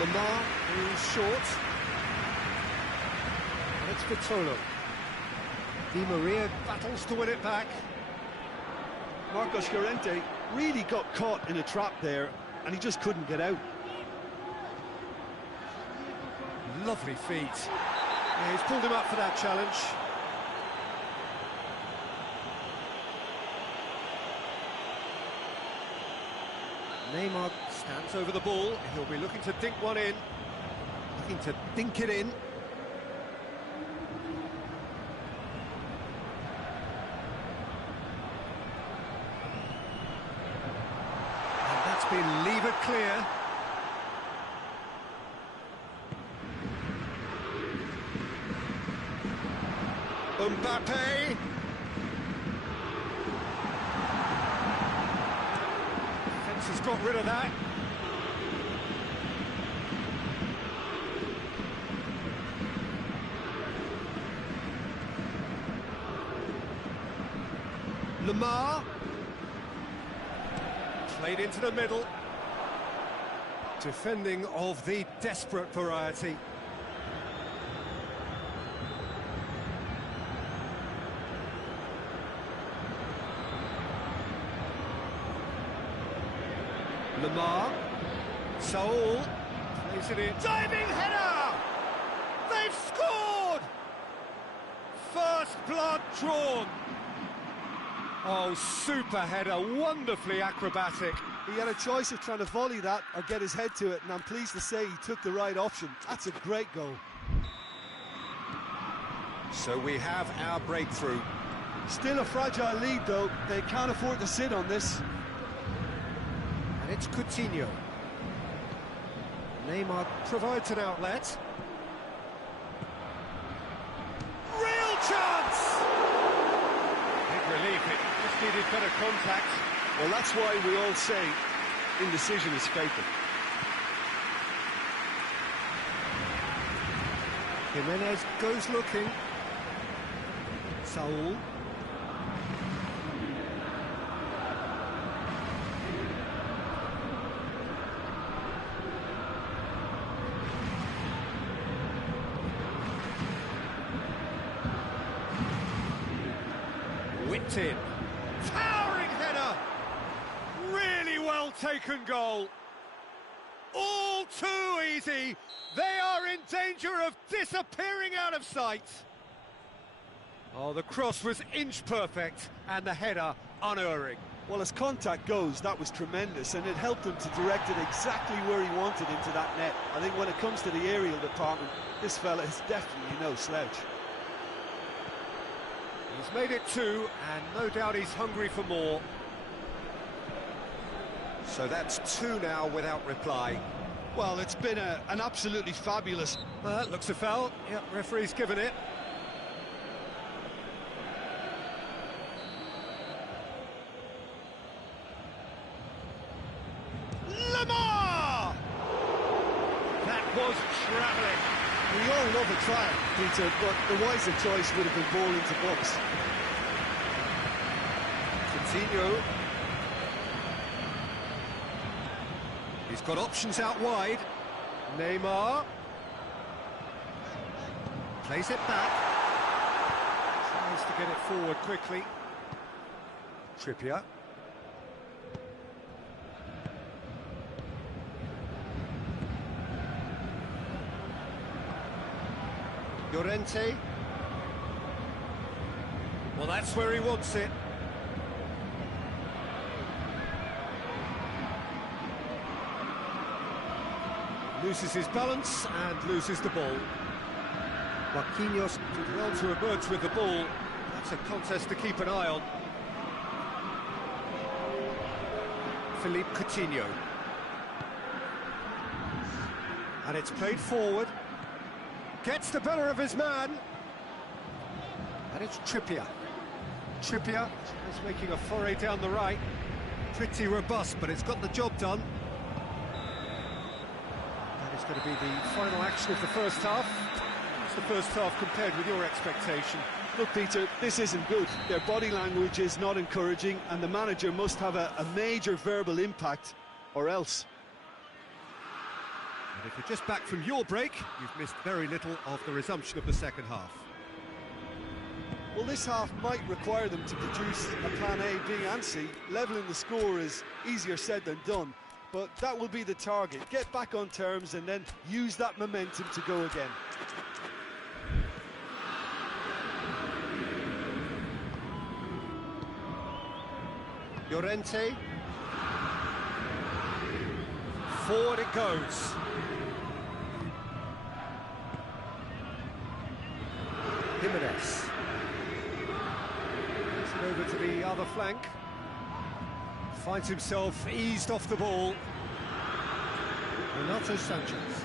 Lamar is short. And it's Vitolo. Di Maria battles to win it back. Marcos Llorente really got caught in a trap there, and he just couldn't get out. Lovely feet. Yeah, he's pulled him up for that challenge. Neymar stands over the ball. He'll be looking to dink one in. Looking to dink it in. And that's been levered clear. Mbappe. Defence has got rid of that. Lamar. Played into the middle. Defending of the desperate variety. Lamar, Saul, plays it in. Diving header! They've scored! First blood drawn. Oh, super header, wonderfully acrobatic. He had a choice of trying to volley that or get his head to it, and I'm pleased to say he took the right option. That's a great goal. So we have our breakthrough. Still a fragile lead, though. They can't afford to sit on this. And it's Coutinho. Neymar provides an outlet. Real chance! Big relief, it just needed better contact. Well, that's why we all say indecision is fatal. Jimenez goes looking. Saul. Whipped in. Towering header! well-taken goal. All too easy. They are in danger of disappearing out of sight. Oh, the cross was inch perfect and the header unerring. Well, as contact goes, that was tremendous, and it helped him to direct it exactly where he wanted into that net. I think when it comes to the aerial department, this fella is definitely no slouch. He's made it 2, and no doubt he's hungry for more. So that's 2 now without reply. Well, it's been an absolutely fabulous... That looks a foul. Yep, referee's given it. Lamar! That was travelling. We all love a try, Peter, but the wiser choice would have been ball into box. Coutinho. He's got options out wide. Neymar. Plays it back. Tries to get it forward quickly. Trippier. Llorente. Well, that's where he wants it. Loses his balance and loses the ball. Marquinhos did well to emerge with the ball. That's a contest to keep an eye on. Philippe Coutinho. And it's played forward. Gets the better of his man. And it's Trippier. Trippier is making a foray down the right. Pretty robust, but it's got the job done. That is going to be the final action of the first half. What's the first half compared with your expectation? Look, Peter, this isn't good. Their body language is not encouraging, and the manager must have a major verbal impact, or else. And if you're just back from your break, you've missed very little of the resumption of the second half. Well, this half might require them to produce a plan A, B and C. Levelling the score is easier said than done, but that will be the target. Get back on terms and then use that momentum to go again. Llorente. Forward it goes. Jimenez. Over to the other flank. Finds himself eased off the ball. Renato Sanchez.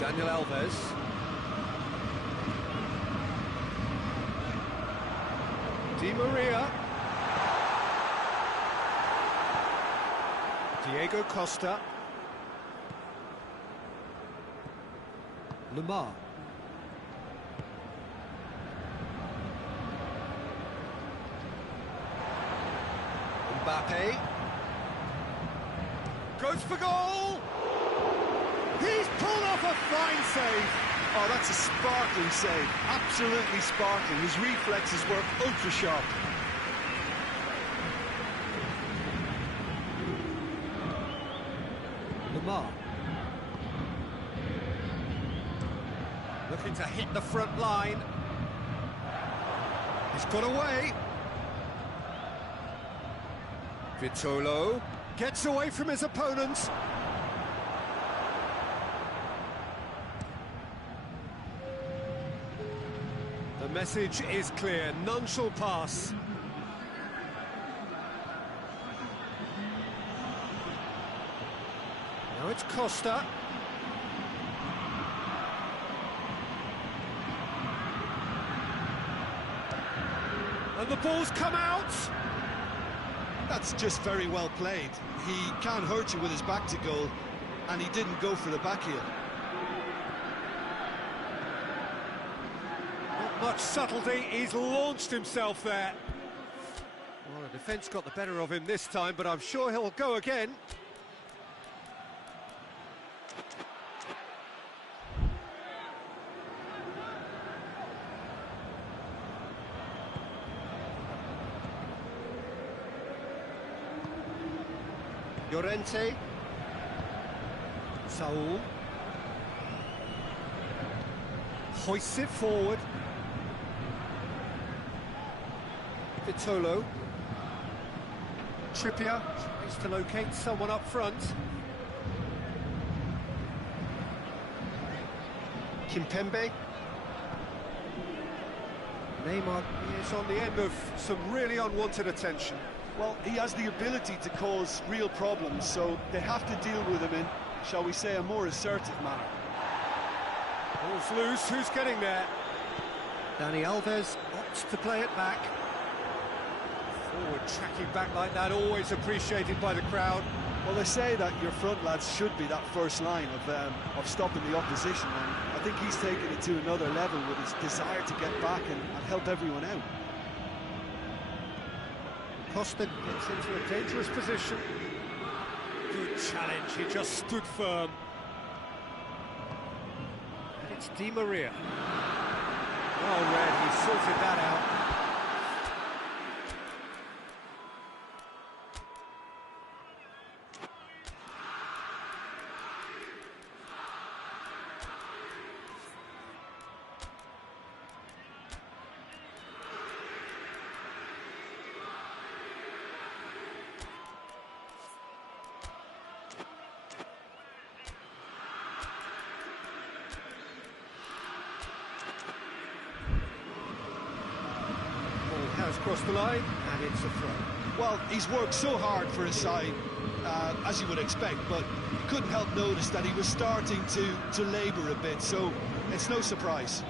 Daniel Alves. Di Maria. Diego Costa. Lamar. Mbappe. Goes for goal! He's pulled off a fine save! Oh, that's a sparkling save. Absolutely sparkling. His reflexes were ultra sharp. Lamar. Looking to hit the front line. He's got away. Vitolo gets away from his opponents. The message is clear, none shall pass. Now it's Costa. And the ball's come out. That's just very well played. He can't hurt you with his back to goal, and he didn't go for the back heel. Not much subtlety, he's launched himself there. Well, the defence got the better of him this time, but I'm sure he'll go again. Llorente. Saul. Hoists it forward. Vitolo. Trippier tries to locate someone up front. Kimpembe. Neymar is on the end of some really unwanted attention. Well, he has the ability to cause real problems, so they have to deal with him in, shall we say, a more assertive manner. Ball's loose, who's getting there? Dani Alves opts to play it back. Forward tracking back like that, always appreciated by the crowd. Well, they say that your front lads should be that first line of stopping the opposition, and I think he's taken it to another level with his desire to get back and help everyone out. Costa gets into a dangerous position. Good challenge, he just stood firm. And it's Di Maria. Well read, he sorted that out. Has crossed the line, and it's a throw. Well, he's worked so hard for his side, as you would expect, but you couldn't help notice that he was starting to labour a bit, so it's no surprise.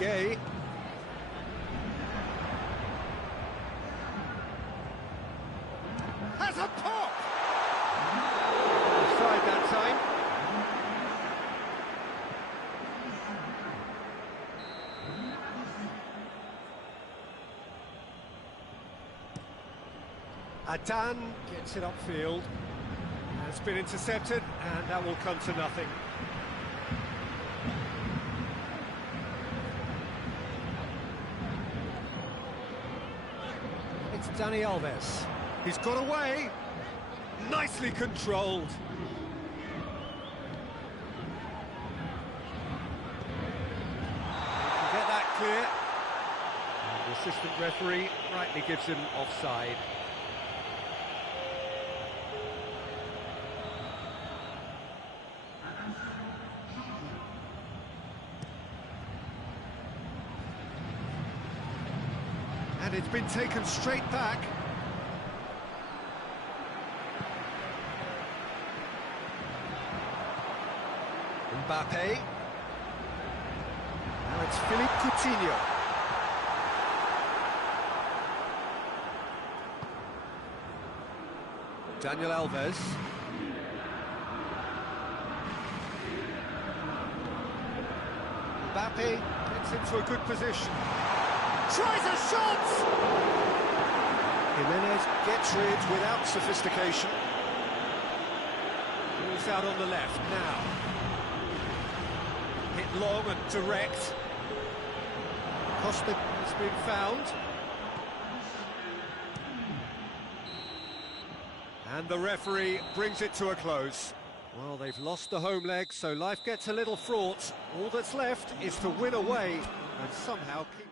Gay. Has a pop! Offside that time. Adan gets it upfield. It's been intercepted, and that will come to nothing. It's Dani Alves. He's got away. Nicely controlled. He can get that clear. And the assistant referee rightly gives him offside. And it's been taken straight back. Mbappe. Now it's Philippe Coutinho. Daniel Alves. Mbappe gets into a good position. Tries a shot! Jimenez gets rid without sophistication. Moves out on the left now. Hit long and direct. Costa has been found. And the referee brings it to a close. Well, they've lost the home leg, so life gets a little fraught. All that's left is to win away and somehow keep...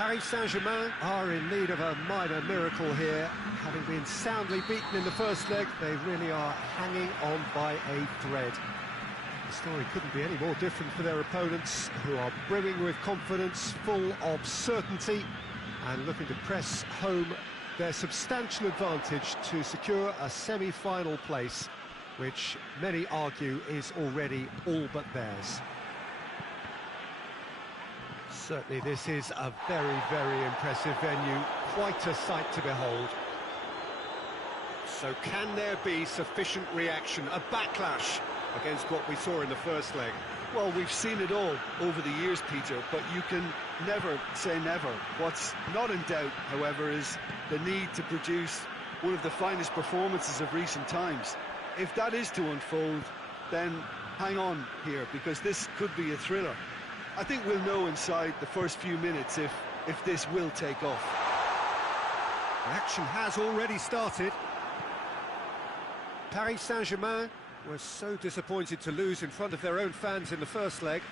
Paris Saint-Germain are in need of a minor miracle here. Having been soundly beaten in the first leg, they really are hanging on by a thread. The story couldn't be any more different for their opponents, who are brimming with confidence, full of certainty, and looking to press home their substantial advantage to secure a semi-final place, which many argue is already all but theirs. Certainly this is a very, very impressive venue, quite a sight to behold. So can there be sufficient reaction, a backlash against what we saw in the first leg? Well, we've seen it all over the years, Peter, but you can never say never. What's not in doubt, however, is the need to produce one of the finest performances of recent times. If that is to unfold, then hang on here, because this could be a thriller. I think we'll know inside the first few minutes if this will take off. The action has already started. Paris Saint-Germain were so disappointed to lose in front of their own fans in the first leg.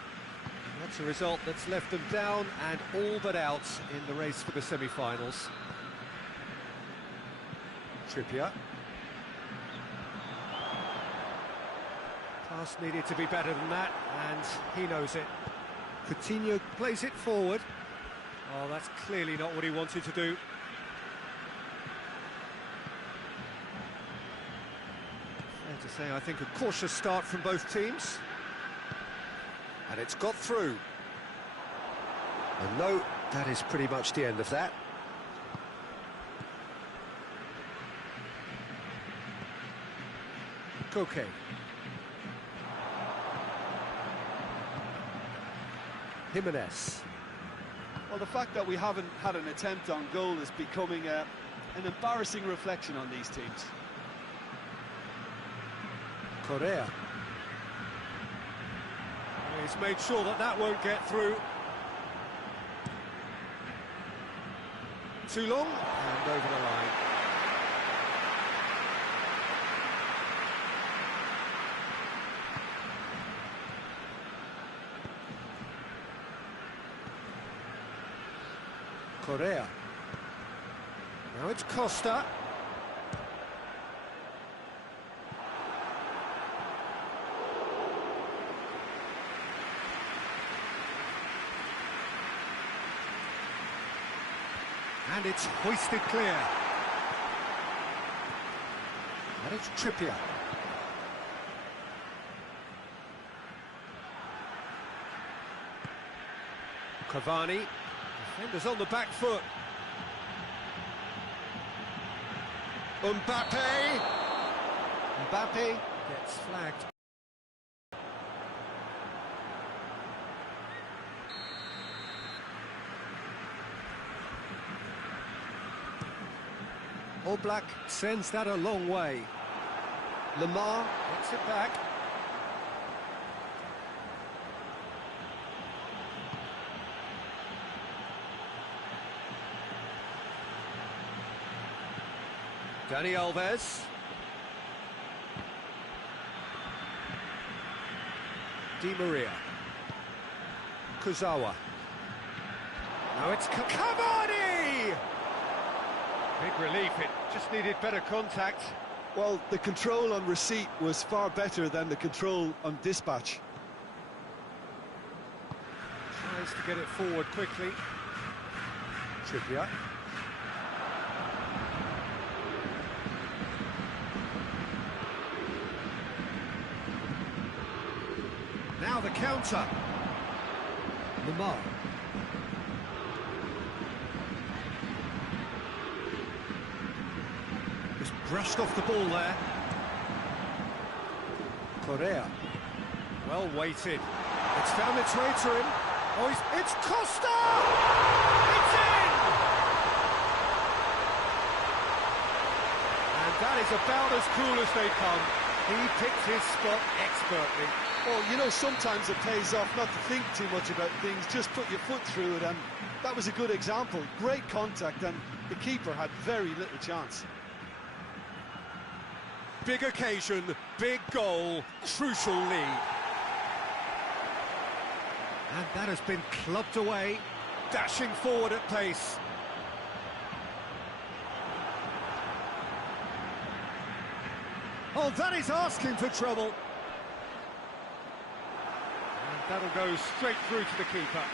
That's a result that's left them down and all but out in the race for the semi-finals. Trippier. Pass needed to be better than that, and he knows it. Coutinho plays it forward. Oh, that's clearly not what he wanted to do. Fair to say, I think, a cautious start from both teams. And it's got through. And no, that is pretty much the end of that. Koke. Jimenez. Well, the fact that we haven't had an attempt on goal is becoming an embarrassing reflection on these teams. Correa. He's made sure that that won't get through. Too long, and over the line. Correa. Now it's Costa. And it's hoisted clear. And it's Trippier. Cavani. Defenders on the back foot. Mbappe. Mbappe gets flagged. Oblak sends that a long way. Lamar gets it back. Dani Alves. Di Maria. Kurzawa. Now it's Cavani! Big relief, it just needed better contact. Well, the control on receipt was far better than the control on dispatch. Tries to get it forward quickly. Trippier. Now the counter. Lamar. Just brushed off the ball there. Correa. Well weighted. It's found its way to him. Oh, it's Costa! It's in! And that is about as cool as they come. He picked his spot expertly. Well, you know, sometimes it pays off not to think too much about things, just put your foot through it, and that was a good example. Great contact, and the keeper had very little chance. Big occasion, big goal, crucial lead. And that has been clubbed away. dashing forward at pace. Oh, that is asking for trouble. And that'll go straight through to the keeper.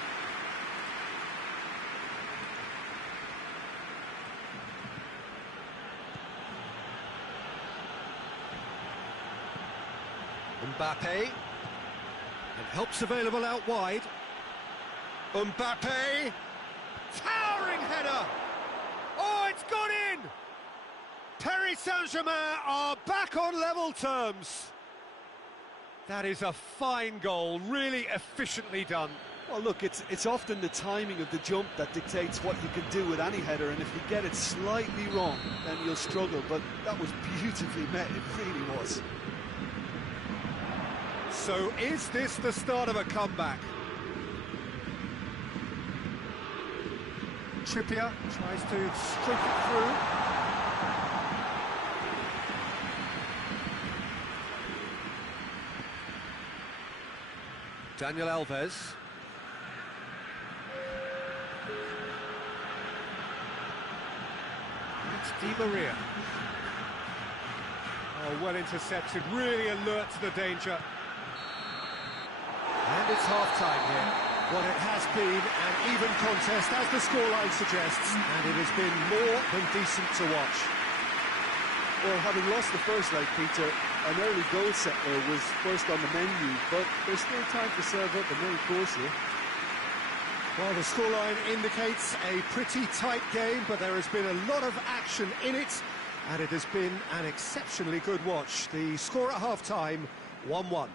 Mbappe. And help's available out wide. Mbappe. Towering header! Oh, it's gone in! Paris Saint-Germain are back on level terms. That is a fine goal, really efficiently done. Well, look, it's often the timing of the jump that dictates what you can do with any header, and if you get it slightly wrong, then you'll struggle, but that was beautifully met, it really was. So is this the start of a comeback? Trippier tries to stroke it through. Daniel Alves. It's Di Maria. Oh, well intercepted, really alert to the danger. And it's half-time here. Well, it has been an even contest, as the scoreline suggests, and it has been more than decent to watch. Well, having lost the first leg, Peter, an early goal settler was first on the menu, but there's still time to serve up the main course here. Well, the scoreline indicates a pretty tight game, but there has been a lot of action in it, and it has been an exceptionally good watch. The score at half-time, 1-1.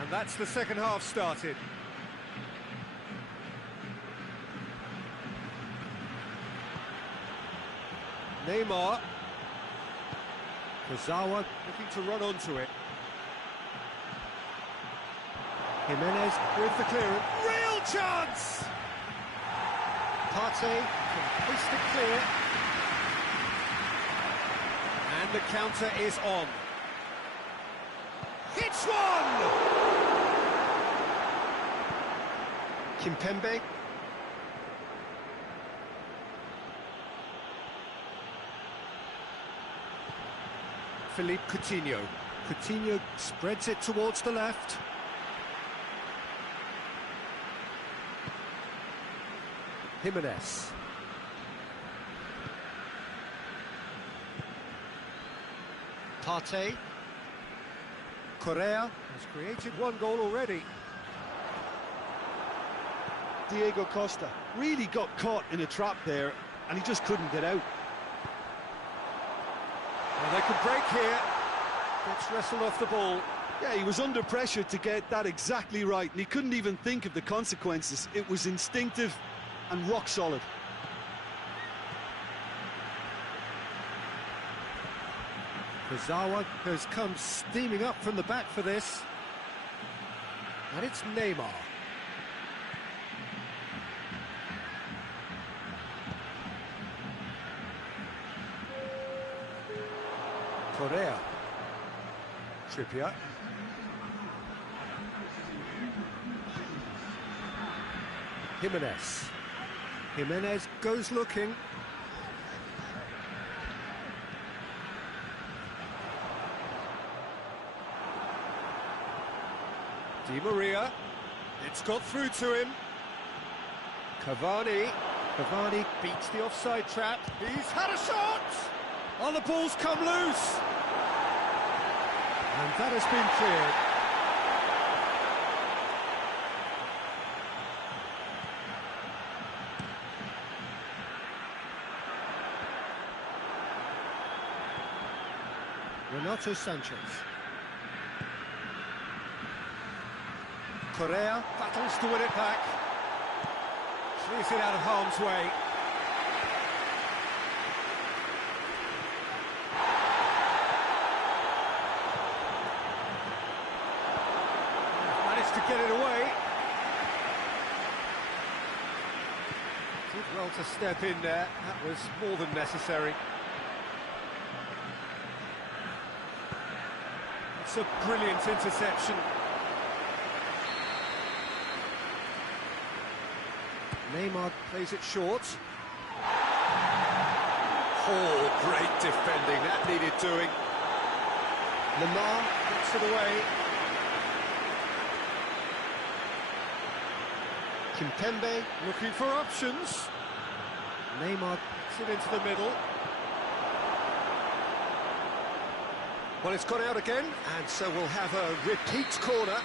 And that's the second half started. Neymar. Kurzawa looking to run onto it. Jimenez with the clearance. Real chance! Partey can hoist it clear. And the counter is on. Hits one! Kimpembe. Philippe Coutinho. Coutinho spreads it towards the left. Jimenez. Partey. Correa has created one goal already. Diego Costa really got caught in a trap there, and he just couldn't get out. Well, they could break here. Gets wrestled off the ball. Yeah, he was under pressure to get that exactly right, and he couldn't even think of the consequences. It was instinctive and rock solid. Kurzawa has come steaming up from the back for this. And it's Neymar. Correa. Trippier. Jimenez. Jimenez goes looking. Di Maria. It's got through to him. Cavani. Cavani beats the offside trap. He's had a shot! Oh, the ball's come loose! And that has been cleared. Renato Sanchez. Correa battles to win it back. Clears it out of harm's way. Managed to get it away. Did well to step in there. That was more than necessary. It's a brilliant interception. Neymar plays it short. Oh, great defending, that needed doing. Lamar gets it away. Kimpembe looking for options. Neymar puts it into the middle. Well, it's gone out again, and so we'll have a repeat corner.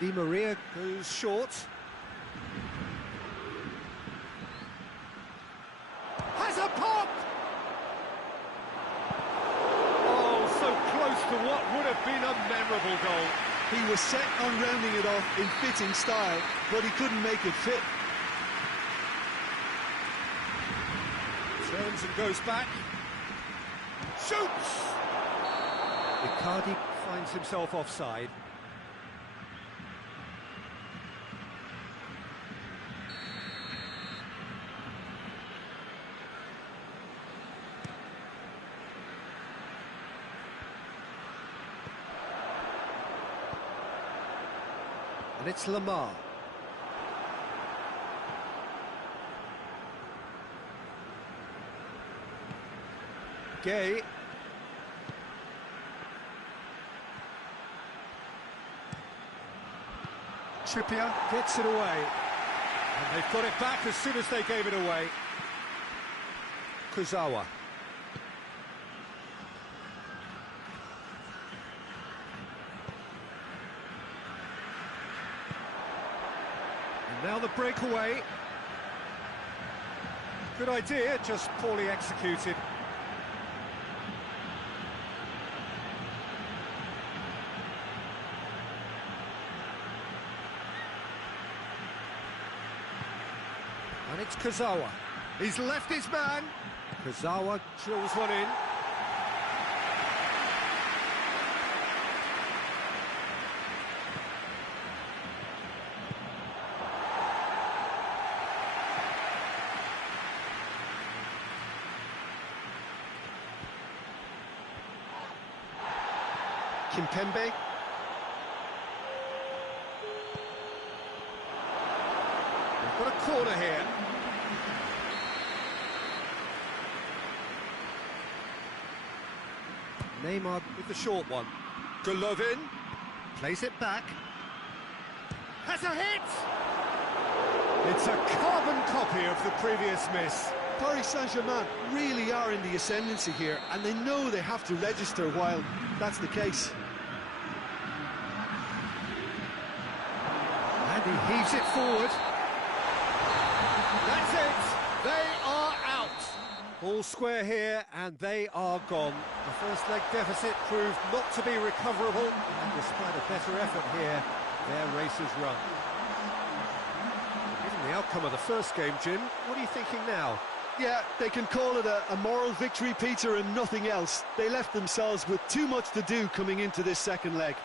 Di Maria goes short. Has a pop! Oh, so close to what would have been a memorable goal. He was set on rounding it off in fitting style, but he couldn't make it fit. Turns and goes back. Shoots! Icardi finds himself offside. And it's Lamar. Gay. Trippier gets it away. And they've got it back as soon as they gave it away. Kurzawa. Now the breakaway. Good idea, just poorly executed. And it's Kurzawa. He's left his man. Kurzawa drills one in. Kimpembe. We've got a corner here. Neymar with the short one. Golovin plays it back. Has a hit! It's a carbon copy of the previous miss. Paris Saint-Germain really are in the ascendancy here, and they know they have to register while that's the case. And he heaves it forward. That's it! They are out! All square here, and they are gone. The first leg deficit proved not to be recoverable, and despite a better effort here, their race is run. Given the outcome of the first game, Jim, what are you thinking now? Yeah, they can call it a moral victory, Peter, and nothing else. They left themselves with too much to do coming into this second leg.